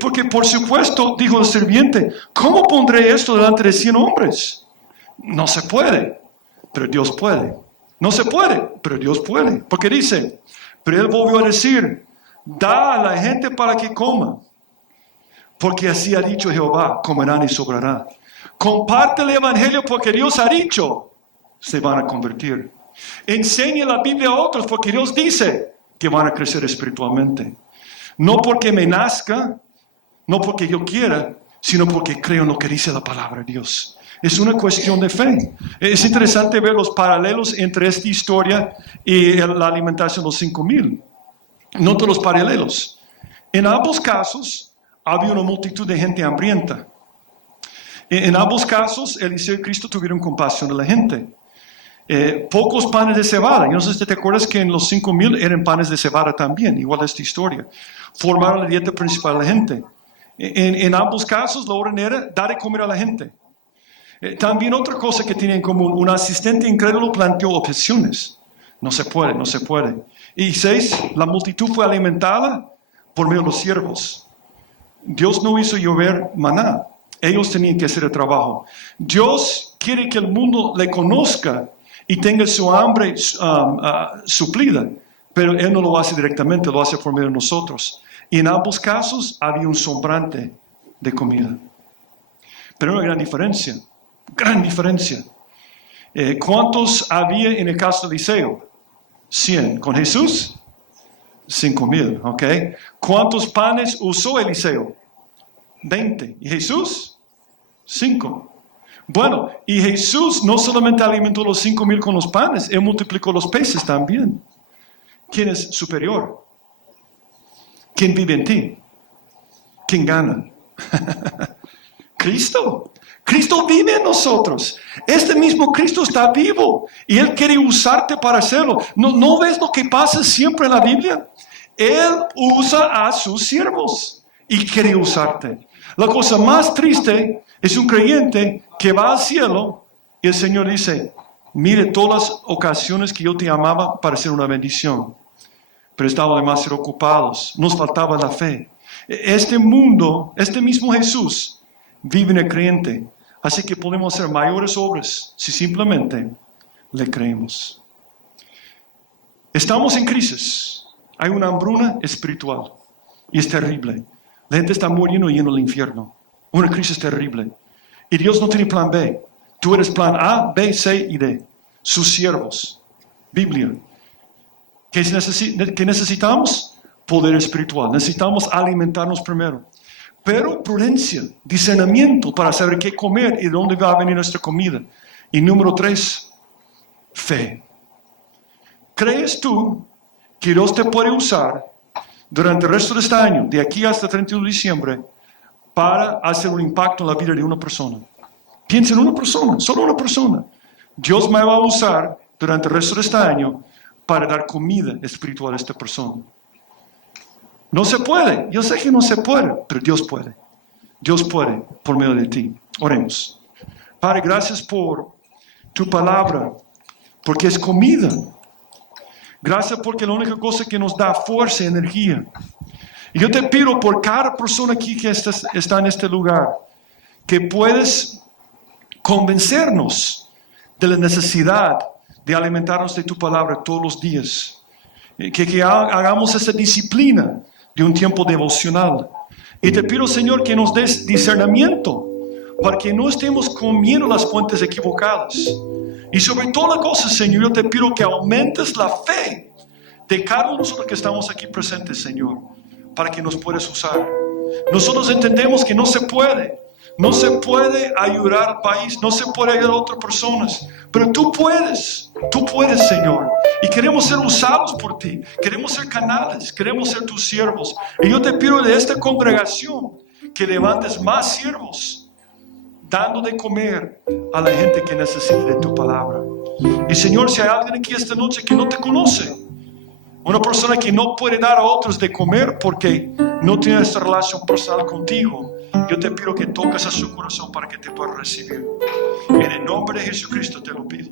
Porque por supuesto, dijo el sirviente, ¿cómo pondré esto delante de 100 hombres? No se puede, pero Dios puede. No se puede, pero Dios puede. Porque dice, pero él volvió a decir, da a la gente para que coma. Porque así ha dicho Jehová, comerán y sobrará. Comparte el evangelio porque Dios ha dicho, se van a convertir. Enseña la Biblia a otros porque Dios dice que van a crecer espiritualmente. No porque me nazca, no porque yo quiera, sino porque creo en lo que dice la palabra de Dios. Es una cuestión de fe. Es interesante ver los paralelos entre esta historia y la alimentación de los 5,000. Nota los paralelos. En ambos casos había una multitud de gente hambrienta. En ambos casos, Eliseo y Cristo tuvieron compasión de la gente. Pocos panes de cebada. Yo no sé si te acuerdas que en los 5,000 eran panes de cebada también, igual a esta historia. Formaron la dieta principal de la gente. En ambos casos, la orden era dar de comer a la gente. También otra cosa que tienen en común, un asistente incrédulo planteó objeciones. No se puede, no se puede. Y 6, la multitud fue alimentada por medio de los siervos. Dios no hizo llover maná. Ellos tenían que hacer el trabajo. Dios quiere que el mundo le conozca y tenga su hambre suplida, pero Él no lo hace directamente, lo hace por medio de nosotros. Y en ambos casos había un sobrante de comida. Pero una gran diferencia, gran diferencia. ¿Cuántos había en el caso de Eliseo? 100. ¿Con Jesús? 5,000, ¿ok? ¿Cuántos panes usó Eliseo? 20. ¿Y Jesús? 5. Bueno, y Jesús no solamente alimentó los 5,000 con los panes, Él multiplicó los peces también. ¿Quién es superior? ¿Quién vive en ti? ¿Quién gana? Cristo. Cristo vive en nosotros. Este mismo Cristo está vivo y Él quiere usarte para hacerlo. ¿No ves lo que pasa siempre en la Biblia? Él usa a sus siervos y quiere usarte. La cosa más triste es un creyente que va al cielo y el Señor dice, mire todas las ocasiones que yo te amaba para ser una bendición, pero estaba demasiado ocupados, nos faltaba la fe. Este mundo, este mismo Jesús vive en el creyente, así que podemos hacer mayores obras si simplemente le creemos. Estamos en crisis, hay una hambruna espiritual y es terrible. La gente está muriendo yendo al infierno. Una crisis terrible. Y Dios no tiene plan B. Tú eres plan A, B, C y D. Sus siervos. Biblia. ¿Qué necesitamos? Poder espiritual. Necesitamos alimentarnos primero. Pero prudencia, discernimiento para saber qué comer y de dónde va a venir nuestra comida. Y número 3, fe. ¿Crees tú que Dios te puede usar durante el resto de este año, de aquí hasta el 31 de diciembre, para hacer un impacto en la vida de una persona? Piensa en una persona, solo una persona. Dios me va a usar durante el resto de este año para dar comida espiritual a esta persona. No se puede, yo sé que no se puede, pero Dios puede. Dios puede por medio de ti. Oremos. Padre, gracias por tu palabra, porque es comida. Gracias porque es la única cosa que nos da fuerza y energía. Y yo te pido por cada persona aquí que está en este lugar, que puedes convencernos de la necesidad de alimentarnos de tu palabra todos los días. Que hagamos esa disciplina de un tiempo devocional. Y te pido, Señor, que nos des discernimiento para que no estemos comiendo las fuentes equivocadas. Y sobre toda la cosa, Señor, yo te pido que aumentes la fe de cada uno de nosotros que estamos aquí presentes, Señor, para que nos puedas usar. Nosotros entendemos que no se puede ayudar al país, no se puede ayudar a otras personas, pero tú puedes, Señor, y queremos ser usados por ti, queremos ser canales, queremos ser tus siervos. Y yo te pido de esta congregación que levantes más siervos, dando de comer a la gente que necesita de tu palabra. Y Señor, si hay alguien aquí esta noche que no te conoce, una persona que no puede dar a otros de comer porque no tiene esta relación personal contigo, yo te pido que toques a su corazón para que te pueda recibir. En el nombre de Jesucristo te lo pido.